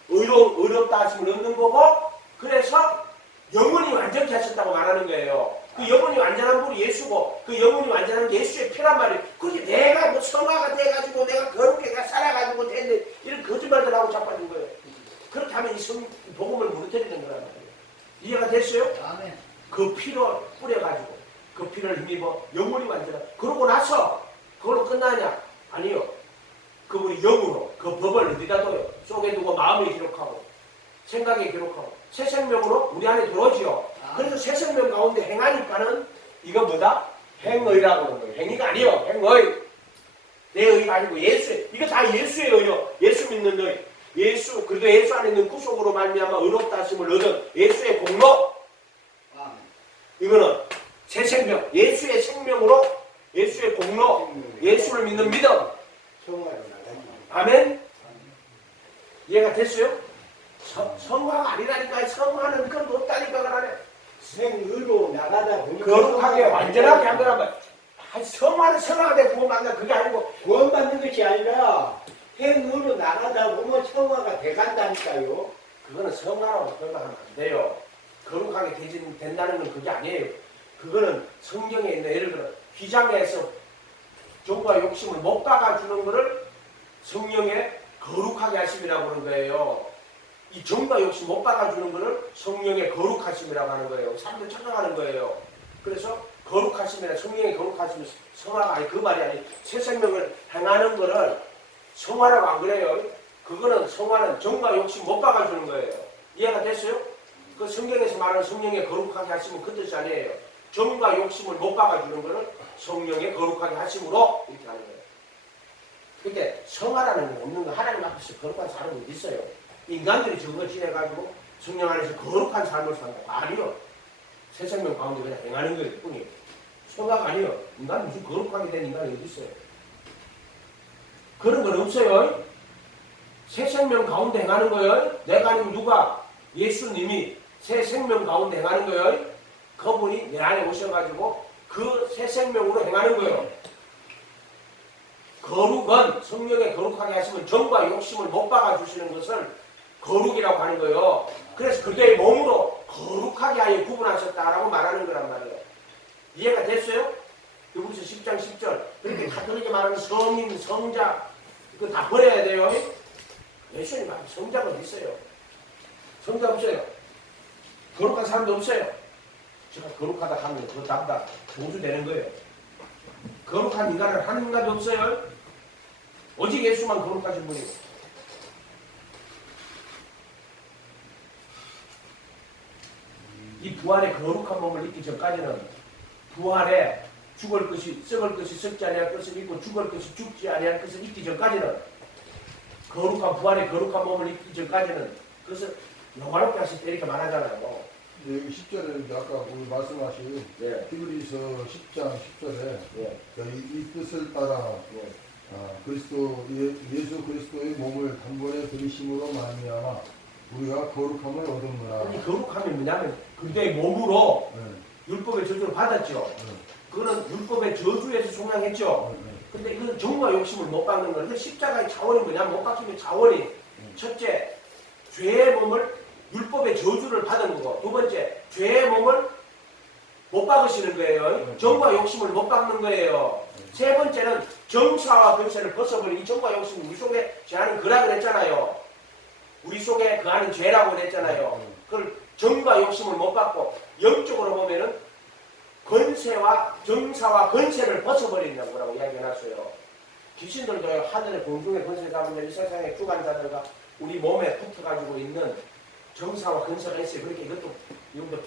의롭다 하심을 얻는 거고 그래서 영원히 완전케 하셨다고 말하는 거예요. 그 영혼이 완전한 분이 예수고 그 영혼이 완전한 게 예수의 피란 말이에요. 그게 내가 뭐 성화가 돼가지고 내가 거룩하게 살아가지고 됐는데 이런 거짓말들 하고 자빠진 거예요. 그렇게 하면 이 복음을 무너뜨리는 거란 말이에요. 이해가 됐어요? 아멘. 그 피로 뿌려가지고 그 피를 힘입어 영혼이 완전한. 그러고 나서 그걸로 끝나냐? 아니요. 그분이 영으로 그 법을 어디다 둬요? 속에 두고 마음에 기록하고 생각에 기록하고 새 생명으로 우리 안에 들어오지요. 그래서 새 생명 가운데 행하니까는 이거 뭐다? 행의라고 하는 거예요. 행위가 아니요. 행의. 내 의가 아니고 예수의. 이거 다 예수의 의요. 예수 믿는 의. 예수 그래도 예수 안에 있는 구속으로 말미암아 의롭다 하심을 얻은 예수의 공로. 이거는 새 생명. 예수의 생명으로 예수의 공로. 예수를 믿는 믿음. 아멘. 이해가 됐어요? 성화가 아니라니까. 성화는 그런 거 없다니까 그러네. 생의로 나가다 보니까 거룩하게 완전하게 한 거란 말이야. 성화는 성화가 구원 받는 그게 아니고 구원받는 것이 아니라 행의로 나가다 보면 성화가 돼간다니까요. 그거는 성화라고 생각하면 안 돼요. 거룩하게 된다는 건 그게 아니에요. 그거는 성경에 있는 예를 들어 휘장에서 정과 욕심을 못 박아주는 거를 성령의 거룩하게 하심이라고 하는 거예요. 이 정과 욕심 못 박아주는 거를 성령의 거룩하심이라고 하는 거예요. 사람들 착각하는 거예요. 그래서 거룩하심이나 성령의 거룩하심이 성화가 아니 그 말이 아니 새 생명을 행하는 거를 성화라고 안 그래요. 그거는 성화는 정과 욕심 못 박아주는 거예요. 이해가 됐어요? 그 성경에서 말하는 성령의 거룩하게 하심은 그 뜻이 아니에요. 정과 욕심을 못 박아주는 거를 성령의 거룩하게 하심으로 이렇게 하는 거예요. 근데 성화라는 게 없는 거 하나님 앞에서 거룩한 사람이 어디 있어요? 인간들이 저거 지내가지고 성령 안에서 거룩한 삶을 산다고. 아니요. 새 생명 가운데 그냥 행하는 거예요. 뿐이에요. 성화가 아니요. 인간이 무슨 거룩하게 된 인간이 어디 있어요? 그런 건 없어요. 새 생명 가운데 행하는 거예요. 내가 아니고 누가? 예수님이 새 생명 가운데 행하는 거예요. 그분이 내 안에 오셔가지고 그 새 생명으로 행하는 거예요. 거룩은 성령의 거룩하게 하시면 정과 욕심을 못 박아 주시는 것을 거룩이라고 하는 거예요. 그래서 그대의 몸으로 거룩하게 하여 구분하셨다라고 말하는 거란 말이에요. 이해가 됐어요? 요구서 10장 10절. 그렇게 가톨릭이 말하는 성인, 성자 그거 다 버려야 돼요. 예수님 앞에 성자가 어디 있어요? 성자 없어요. 거룩한 사람도 없어요. 제가 거룩하다 하면 그거 다 보수 되는 거예요. 거룩한 인간은 한 인간도 없어요. 오직 예수만 거룩하신 분이고. 이 부활의 거룩한 몸을 입기 전까지는 부활에 죽을 것이 썩을 것이 썩지 아니할 것을 입고 죽을 것이 죽지 아니할 것을 입기 전까지는 거룩한 부활의 거룩한 몸을 입기 전까지는 그것을 영화롭게 하실 때 이렇게 말하잖아요. 근데 여기 10절에 아까 우리 말씀하신 네. 히브리서 10장 10절에 네. 이 뜻을 따라 네. 예수 그리스도의 몸을 단번에 들이심으로 말미암아 우리가 거룩함을 얻었노라. 이 거룩함이 뭐냐면 그때의 몸으로 네. 율법의 저주를 받았죠. 네. 그거는 율법의 저주에서 종양했죠. 네. 근데 이건 정과 욕심을 못 박는 거예요. 그래서 십자가의 자원이 뭐냐? 못 박히면 자원이 첫째, 죄의 몸을 율법의 저주를 받은 거고 두 번째, 죄의 몸을 못 박으시는 거예요. 정과 욕심을 못 박는 거예요. 세 번째는 정사와 근세를 벗어버리는 이 정과 욕심이 우리 속에 죄하는 거라 그랬잖아요. 우리 속에 그 안은 죄라고 그랬잖아요. 그걸 정과 욕심을 못 받고 영적으로 보면은 권세와 정사와 권세를 벗어버리는 거라고 이야기해놨어요. 귀신들도 하늘의 공중의 권세 잡은 이 세상의 주관자들과 우리 몸에 붙어가지고 있는 정사와 권세가 있어요. 그렇게 이것도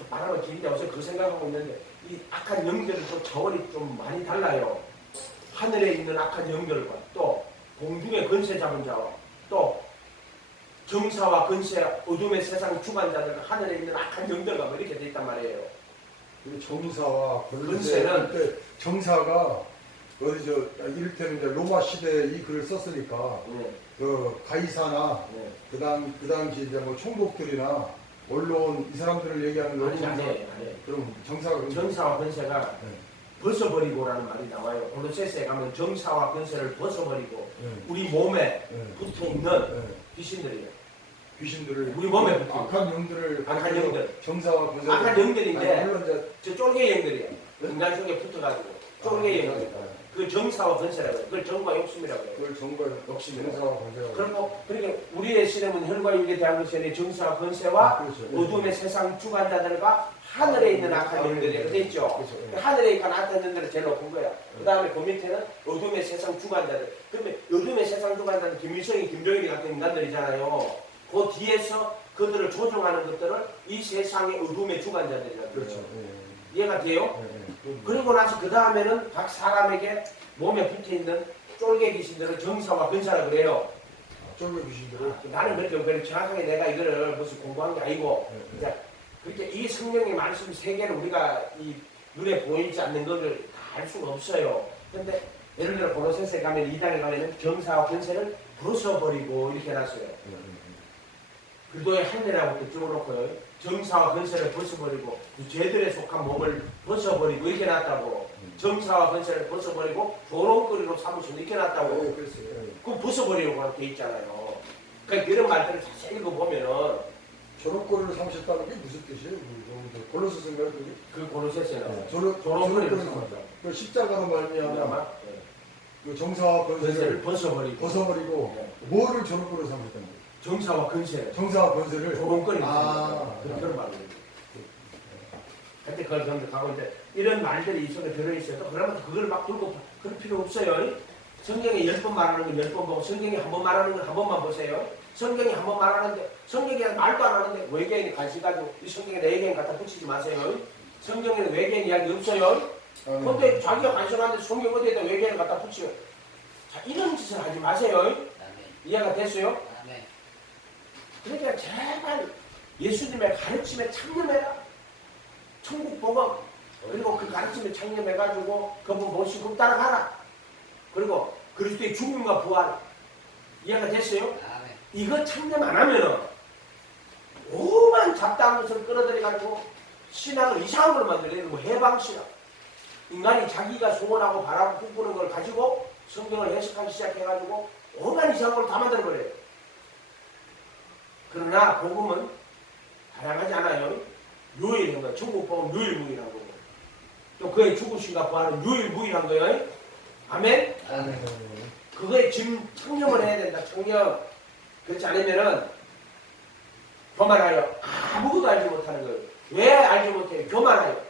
말하면 길인데 어서 그 생각하고 있는데 이 악한 영들은 또 차원이 좀 많이 달라요. 하늘에 있는 악한 영들과 또 공중의 권세 잡은 자와 또 정사와 권세, 어둠의 세상 주관자들과 하늘에 있는 악한 영들과 뭐 이렇게 돼 있단 말이에요. 정사와 권세는 그때 정사가 이를테면 이제 로마 시대에 이 글을 썼으니까 네. 그 가이사나 네. 그 당시 이제 뭐 총독들이나 언론 이 사람들을 얘기하는 거 아니. 그럼 정사가 정사와 권세가 네. 벗어버리고라는 말이 나와요. 골로새서에 가면 정사와 권세를 벗어버리고 네. 우리 몸에 네. 붙어있는 네. 귀신들이에요. 귀신들을 우리 몸에 붙어 악한 영들을 악한 영들. 정사와 권세 악한 영들인데 물론 이제 저 쫄개 영들이에요. 네? 인간 속에 붙어가지고 쫄개 영들. 그 정사와 권세라고 해요. 그걸 정과 욕심이라고 해요. 그걸 정과 욕심이라고. 정사와 권세라고 그리고 그러니까 우리의 시름은 혈과 육에 대한 것이 아니라 정사와 권세와 그렇죠. 어둠의 세상 주관자들과 하늘에 있는 악한 영들이 그렇게 있죠. 그렇죠. 하늘에 있는 악한 영들은 제일 높은 거야. 그 다음에 그 밑에는 어둠의 세상 주관자들. 그러면 어둠의 세상 주관자는 김일성이, 김정일이 같은 인간들이잖아요. 그 뒤에서 그들을 조종하는 것들을 이 세상의 어둠의 주관자들이라고 그렇죠. 해요. 예. 이해가 돼요? 예. 그리고 나서 그 다음에는 각 사람에게 몸에 붙어있는 쫄개 귀신들을 정사와 근사라 그래요. 쫄개 귀신들을 나는 그렇게 정확하게 내가 이거를 무슨 공부한 게 아니고 네. 이제 그렇게 이 성경의 말씀 세 개를 우리가 이 눈에 보이지 않는 것을 다 알 수가 없어요. 근데 예를 들어 고로새서에 가면 2장에 가면은 정사와 권세를 벗어버리고 이렇게 해놨어요. 그리도의 할례라고 또 적어놓고요. 정사와 권세를 벗어버리고 죄들에 속한 몸을 벗어버리고 이렇게 놨다고. 정사와 권세를 벗어버리고 조롱거리로 삼으시고 이렇게 놨다고. 예, 그랬어요. 예. 그럼 벗어버리려고 돼 있잖아요. 그러니까 이런 말들을 자세히 읽어보면은 조롱거리를 삼으셨다는 게 무슨 뜻이에요? 골로새서인가요? 그 고로새서는 조롱거리를 조롱거리를 삼으셨다. 삼았죠. 그 십자가로 말미암아 아마 그 정사와 권세를 권세를 벗어버리고 벗어버리고 네. 뭐를 조롱거리로 삼으셨다는 거예요? 정사와 권세 정사와 권세를 조롱거리를 아, 그런 말이에요. 근데 그걸 가고 이제 이런 말들이 이 속에 들어있어요. 그러면 그걸 막 들고 그럴 필요 없어요. 성경에 10번 말하는 건 10번 보고 성경에 한 번 말하는 건 한 번만 보세요. 성경이 한 번 말하는데 성경이 말도 안 하는데 외계인이 관심 가지고 이 성경에 내 외계인 갖다 붙이지 마세요. 성경에는 외계인 이야기 없어요. 근데 자기가 관심하는데 성경 어디에다 외계인을 갖다 붙이요. 자, 이런 짓을 하지 마세요. 이해가 됐어요? 그러니까 제발 예수님의 가르침에 참여해라. 천국 복음 그리고 그 가르침에 참여해가지고 그분 모시고 따라가라. 그리고 그리스도의 죽음과 부활 이해가 됐어요? 이거 참여 안 하면은 오만 잡다한 것을 끌어들여가지고 신앙을 이상한 걸 만들어요. 뭐 해방신앙. 인간이 자기가 소원하고 바라고 꿈꾸는 걸 가지고 성경을 해석하기 시작해가지고 오만 이상한 걸 다 만들어버려요. 그러나 복음은 다양하지 않아요. 유일한 거예요. 천국 복음은 유일무이한 거고 또 그의 죽으심과 부활은 유일무이한 거예요. 아멘? 그거에 지금 청렴을 해야 된다. 청렴. 그렇지 않으면은 교만하여 아무것도 알지 못하는 거예요. 왜 알지 못해요? 교만하여.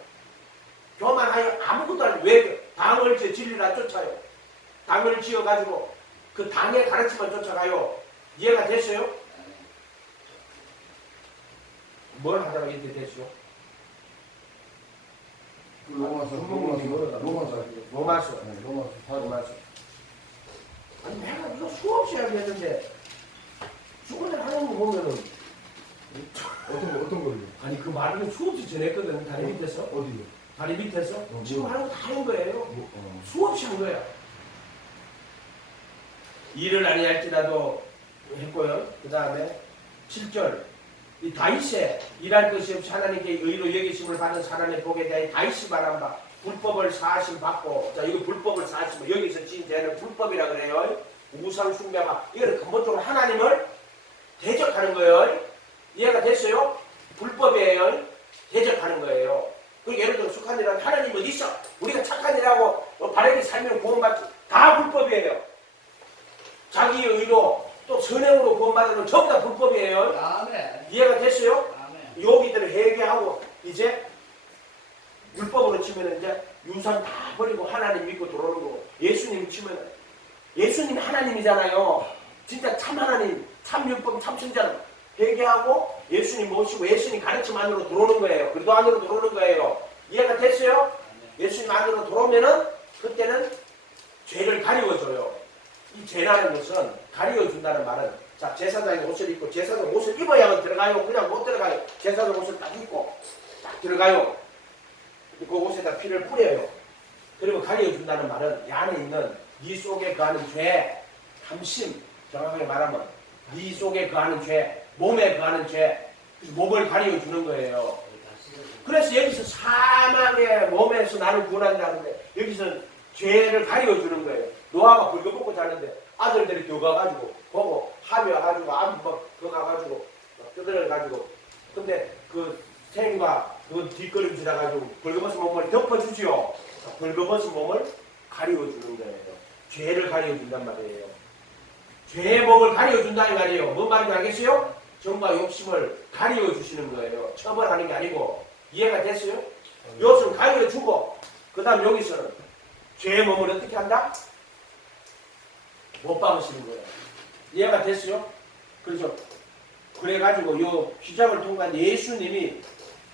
교만하여 아무것도 알지. 왜 당을 지어 진리라 쫓아요. 당을 지어가지고 그 당의 가르침을 쫓아가요. 이해가 됐어요? 뭘 하다가 이렇게 됐어요? 로마서 아니 내가 이거 수없이 하겠는데 죽어날 하나님 보면은 어떤 거요? 아니 그 말은 수없이 전했거든. 다리 밑에서. 어디요? 다리 밑에서 지금 뭐. 하는 거 다 하는 거예요. 수없이 한 거야. 일을 아니할지라도 했고요. 그 다음에 7절 이 다윗의 일할 것이 없이 하나님께 의로 여기심을 받은 사람의 복에 대해 다윗이 말한 바 불법을 사하심 받고 자 이거 불법을 사하심 여기서 지은 죄는 불법이라 그래요. 우상 숭배가 이거는 근본적으로 하나님을 대적하는 거예요. 이해가 됐어요? 불법이에요. 대적하는 거예요. 그 예를 들어 속한 일은 하나님 어디 있어? 우리가 착한 일하고 바르게 살면 구원받지 다 불법이에요. 자기의 의로 또 선행으로 구원받는 건 전부 다 불법이에요. 아멘. 이해가 됐어요? 아멘. 여기들을 회개하고 이제 율법으로 치면 이제 유산 다 버리고 하나님 믿고 들어오는 거고 예수님 치면 예수님 하나님이잖아요. 진짜 참 하나님, 참 율법, 참 신자는 회개하고 예수님 모시고 예수님 가르침 안으로 들어오는 거예요. 그리도 안으로 들어오는 거예요. 이해가 됐어요? 예수님 안으로 들어오면은 그때는 죄를 가리워줘요. 이 죄라는 것은 가리워준다는 말은 자 제사장이 옷을 입고 제사장 옷을 입어야만 들어가요. 그냥 못 들어가요. 제사장 옷을 딱 입고 딱 들어가요. 그 옷에다 피를 뿌려요. 그리고 가리워준다는 말은 이 안에 있는 네 속에 거하는 죄, 함심, 정확하게 말하면 네 속에 거하는 죄, 몸에 거하는 죄, 몸을 가리워주는 거예요. 그래서 여기서 사망의 몸에서 나를 구원한다는데 여기서 죄를 가리워주는 거예요. 노아가 벌거벗고 자는데 아들들이 겨가가지고 보고 합이 와가지고 그거 가가지고 뜯어가지고 근데 그 생과 그 뒷걸음질해가지고 벌거벗은 몸을 덮어주지요. 벌거벗은 몸을 가리워주는 거예요. 죄를 가리워준단 말이에요. 죄의 몸을 가리워준다는 말이에요. 뭔 말인지 알겠어요? 정과 욕심을 가리워주시는 거예요. 처벌하는 게 아니고 이해가 됐어요? 이것은 가리워주고 그 다음 여기서는 죄의 몸을 어떻게 한다? 못 박으시는 거예요. 이해가 됐어요? 그래서 그래가지고 요 피장을 통과한 예수님이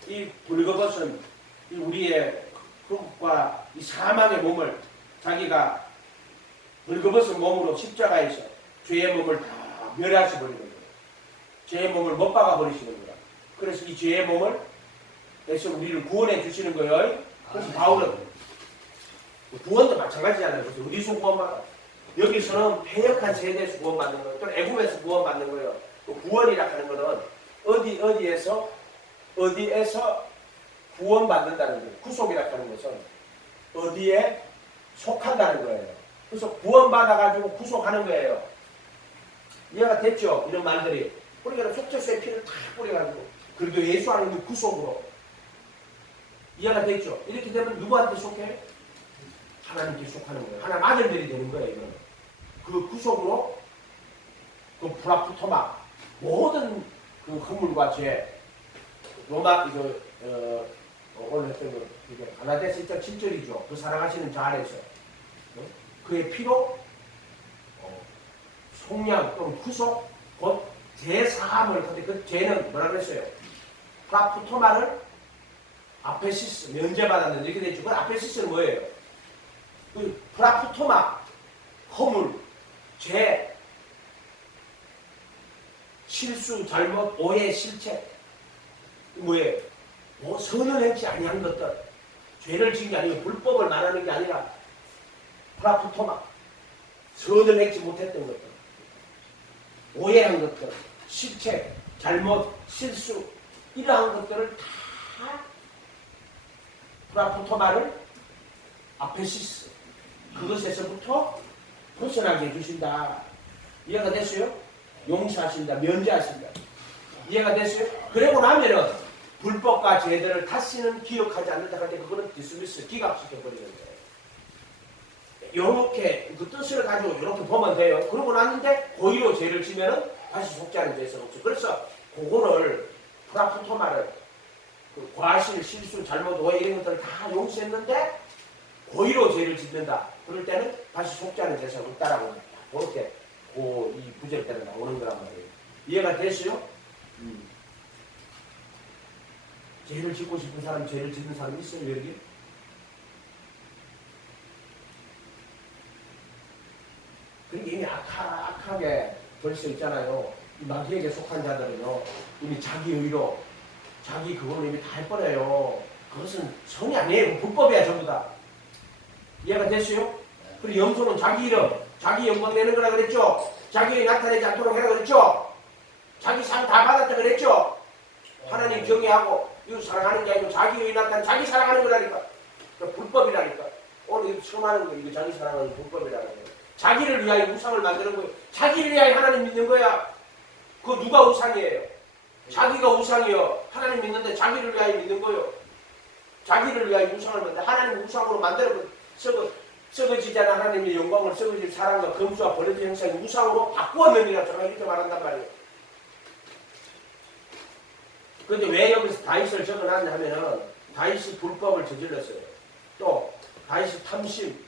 이 불거벗은 이 우리의 흙과 이 사망의 몸을 자기가 불거벗은 몸으로 십자가에서 죄의 몸을 다 멸하시 버리는 거예요. 죄의 몸을 못 박아 버리시는 거예요. 그래서 이 죄의 몸을 해서 우리를 구원해 주시는 거예요. 그래서 바울은 구원도 마찬가지잖아요. 그래서 어디서 구원받아? 여기서는 패역한 세대에서 구원받는 거예요. 또 애굽에서 구원받는 거예요. 또 구원이라 하는 거는 어디에서 구원받는다는 거예요. 구속이라 하는 것은 어디에 속한다는 거예요. 그래서 구원받아가지고 구속하는 거예요. 이해가 됐죠? 이런 말들이. 그러니까 속죄수의 피를 탁 뿌려가지고 그리고 예수 안에 있는 구속으로 이해가 됐죠? 이렇게 되면 누구한테 속해? 하나님께 속하는 거예요. 하나님 아들들이 되는 거예요. 이거는. 그 구속으로 그 브라푸토마 모든 그 허물과 죄 로마 이거 오늘 했던 거 이게 가나데스 1.7절이죠. 그 사랑하시는 자 안에서 그의 피로 속량 또는 구속 곧 죄사함을 근데 그 죄는 뭐라 그랬어요? 프라푸토마를 아페시스 면제받았는데 이렇게 되죠. 그 아페시스는 뭐예요? 그 프라푸토마 허물 죄 실수 잘못 오해 실체 뭐예요? 뭐 선을 행치 아니한 것들 죄를 지은 게 아니고 불법을 말하는 게 아니라 프라푸토마 선을 행치 못했던 것들 오해한 것들 실체 잘못 실수 이러한 것들을 다 프라푸토마를 아페시스 그것에서부터 벗어나게 해주신다. 이해가 됐어요? 용서하신다. 면제하신다. 이해가 됐어요? 그러고 나면은 불법과 죄들을 다시는 기억하지 않는다 할 때 그거는 디스미스 기각시켜버리는데 요렇게 그 뜻을 가지고 이렇게 보면 돼요. 그러고 났는데 고의로 죄를 지면은 다시 속죄하는 죄는 없어. 그래서 그거를 프라푸토마를 그 과실, 실수, 잘못, 오해 이런 것들을 다 용서했는데 고의로 죄를 짓는다. 그럴 때는 다시 속죄하는 죄가 없다라고 그렇게 이 부절 때는 나오는 거란 말이에요. 이해가 됐어요? 죄를 짓고 싶은 사람, 죄를 짓는 사람 있어요, 여기? 그게 이미 악하게 벌써 있잖아요. 이 마귀에게 속한 자들은요, 이미 자기 의로, 자기 그걸로 이미 다 해버려요. 그것은 성이 아니에요. 불법이야, 전부 다. 이해가 됐어요? 그리고 염소는 자기 이름, 자기 영광 내는 거라 그랬죠? 자기의 나타내지 않도록 해라 그랬죠? 자기 상 다 받았다 그랬죠? 하나님 경외하고 이웃 사랑하는 게 아니고 자기의 나타내 자기 사랑하는 거라니까. 그러니까 불법이라니까. 오늘 이거 처음 하는 거 이거 자기 사랑하는 불법이라는 거예요. 자기를 위하여 우상을 만드는 거예요. 자기를 위하여 하나님 믿는 거야. 그거 누가 우상이에요? 자기가 우상이요. 하나님 믿는데 자기를 위하여 믿는 거예요. 자기를 위하여 우상을 만든다. 하나님 우상으로 만들어 썩어지잖아. 하나님의 영광을 썩어질 사랑과 검수와 버려진 형상이 우상으로 바꾸었느니라. 저가 이렇게 말한단 말이에요. 그런데 왜 여기서 다윗을 적어놨냐 하면은 다윗이 불법을 저질렀어요. 또 다윗이 탐심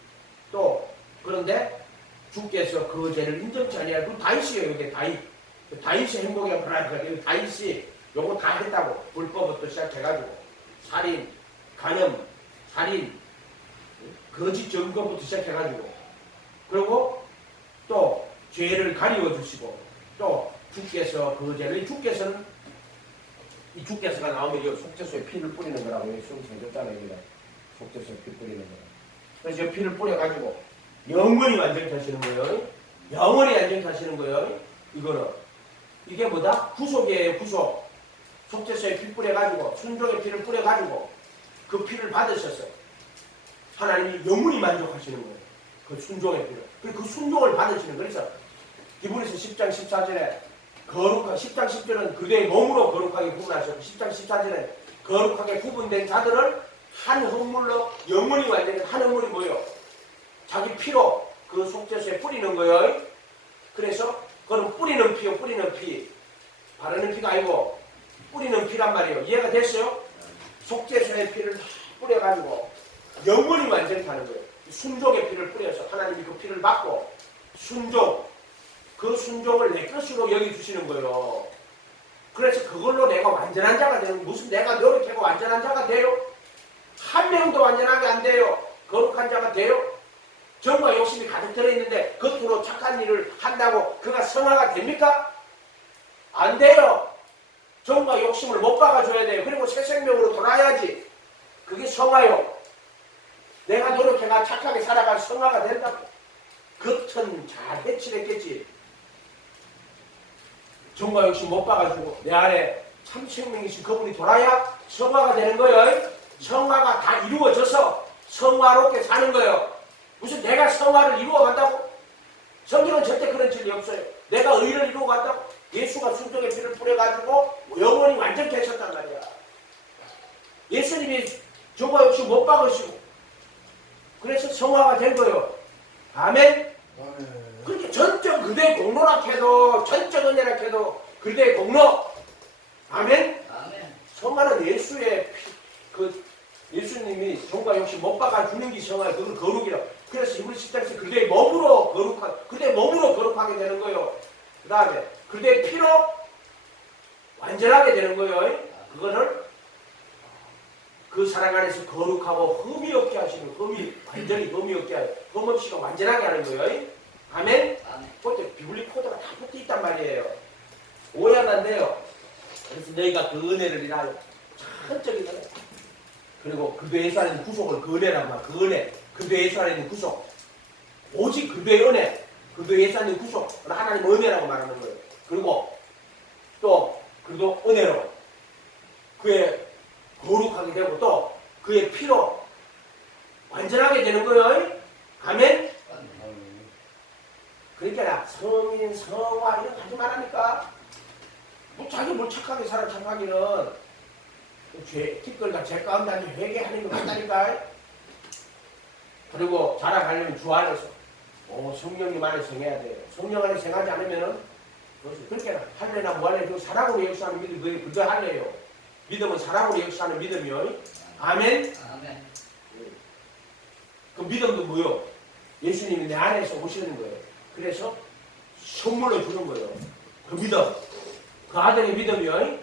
또 그런데 주께서 그 죄를 인정치 아니하고 그 다윗이에요. 이게 다윗의 행복이 뭐랄까. 다윗이 요거 다 했다고. 불법부터 시작해가지고 살인, 간음, 살인, 거짓 증거부터 시작해가지고 그리고 또 죄를 가리워 주시고 또 주께서 그 죄를 이 주께서가 나오면 이 속죄소에 피를 뿌리는 거라고 여기 수업 생겼잖아요. 여기다 속죄소에 피 뿌리는 거라. 그래서 이 피를 뿌려가지고 영원히 완전히 하시는 거예요. 영원히 완전히 하시는 거예요. 이거는 이게 뭐다? 구속이에요. 구속. 속죄소에 피 뿌려가지고 순종의 피를 뿌려가지고 그 피를 받으셨어요. 하나님이 영원히 만족하시는 거예요. 그 순종의 피를. 그 순종을 받으시는 거예요. 그래서 히브리서 10장 14절에 거룩한 10장 10절은 그대의 몸으로 거룩하게 구분하셨고 10장 14절에 거룩하게 구분된 자들을 한 흙물로 영원히 완전히 한 흙물이 뭐예요? 자기 피로 그 속죄소에 뿌리는 거예요. 그래서 그건 뿌리는 피요. 뿌리는 피. 바르는 피가 아니고 뿌리는 피란 말이에요. 이해가 됐어요? 속죄소의 피를 뿌려가지고 영원히 완전히 하는 거예요. 순종의 피를 뿌려서 하나님이 그 피를 받고 그 순종을 내 것으로 여기주시는 거예요. 그래서 그걸로 내가 완전한 자가 되는 거예요. 무슨 내가 노력하고 완전한 자가 돼요? 한 명도 완전하게 안 돼요. 거룩한 자가 돼요? 정과 욕심이 가득 들어있는데 겉으로 착한 일을 한다고 그가 성화가 됩니까? 안 돼요. 정과 욕심을 못 박아줘야 돼요. 그리고 새 생명으로 돌아야지. 그게 성화요. 내가 노력해가 착하게 살아가 성화가 된다고. 겉은 잘 해치랬겠지. 정과 욕심 못 박아주고 내 안에 참 생명이신 그분이 돌아야 성화가 되는 거예요. 성화가 다 이루어져서 성화롭게 사는 거예요. 무슨 내가 성화를 이루어간다고? 성경은 절대 그런 진리 없어요. 내가 의를 이루어간다고? 예수가 순종의 피를 뿌려가지고 영원히 완전케 하셨단 말이야. 예수님이 정과 욕심 못 박으시고 그래서 성화가 된 거예요. 아멘? 그렇게 전적 그대의 공로라 해도 전적 은혜라 해도 그대의 공로. 아멘? 성화는 예수의 예수님이 정과 욕심 못 박아 주는 게 성화, 그걸 거룩이라. 그래서 이분이 10장에서 그대의 몸으로 거룩하게 되는 거예요. 그 다음에 그대의 피로 완전하게 되는 거예요. 그거는 그 사랑 안에서 거룩하고 흠이 없게 하시는, 완전히 흠이 없게 하는, 흠 없이가 완전하게 하는 거예요. 아멘? 그때 비블릭 코드가 다 붙어 있단 말이에요. 오해하면 안 돼요. 그래서 너희가 그 은혜를 인하여 천적인 은혜. 그리고 그대에서 하는 구속을 그 은혜라고 말. 그 은혜. 그대에서 하는 구속. 오직 그대의 은혜. 그대에서 하는 구속. 하나님 은혜라고 말하는 거예요. 그리고 또 그래도 은혜로 그의 거룩하게 되고 또 그의 피로 완전하게 되는 거예요. 아멘? 그러니까 성인, 성화 이런 거 하지 말라니까. 뭐 자기 뭘 착하게 살아 착하기는 죄, 티끌과 죄 가운데 앉아 회개하는 거 맞다니까. 그리고 자라가려면 주 안에서 성령님 안에 성해야 돼요. 성령 안에 성하지 않으면은 그렇게 할래나 뭐할래 그 사랑으로 역사하는 믿음이 그거 할래요. 믿음은 사랑으로 역사하는 믿음이요. 아멘. 아멘. 그 믿음도 뭐요? 예수님이 내 안에서 오시는 거예요. 그래서 선물로 주는 거예요. 그 믿음. 그 아들의 믿음이요.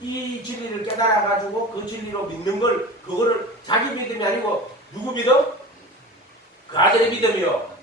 이 진리를 깨달아가지고 그 진리로 믿는 걸, 그거를 자기 믿음이 아니고 누구 믿음? 그 아들의 믿음이요.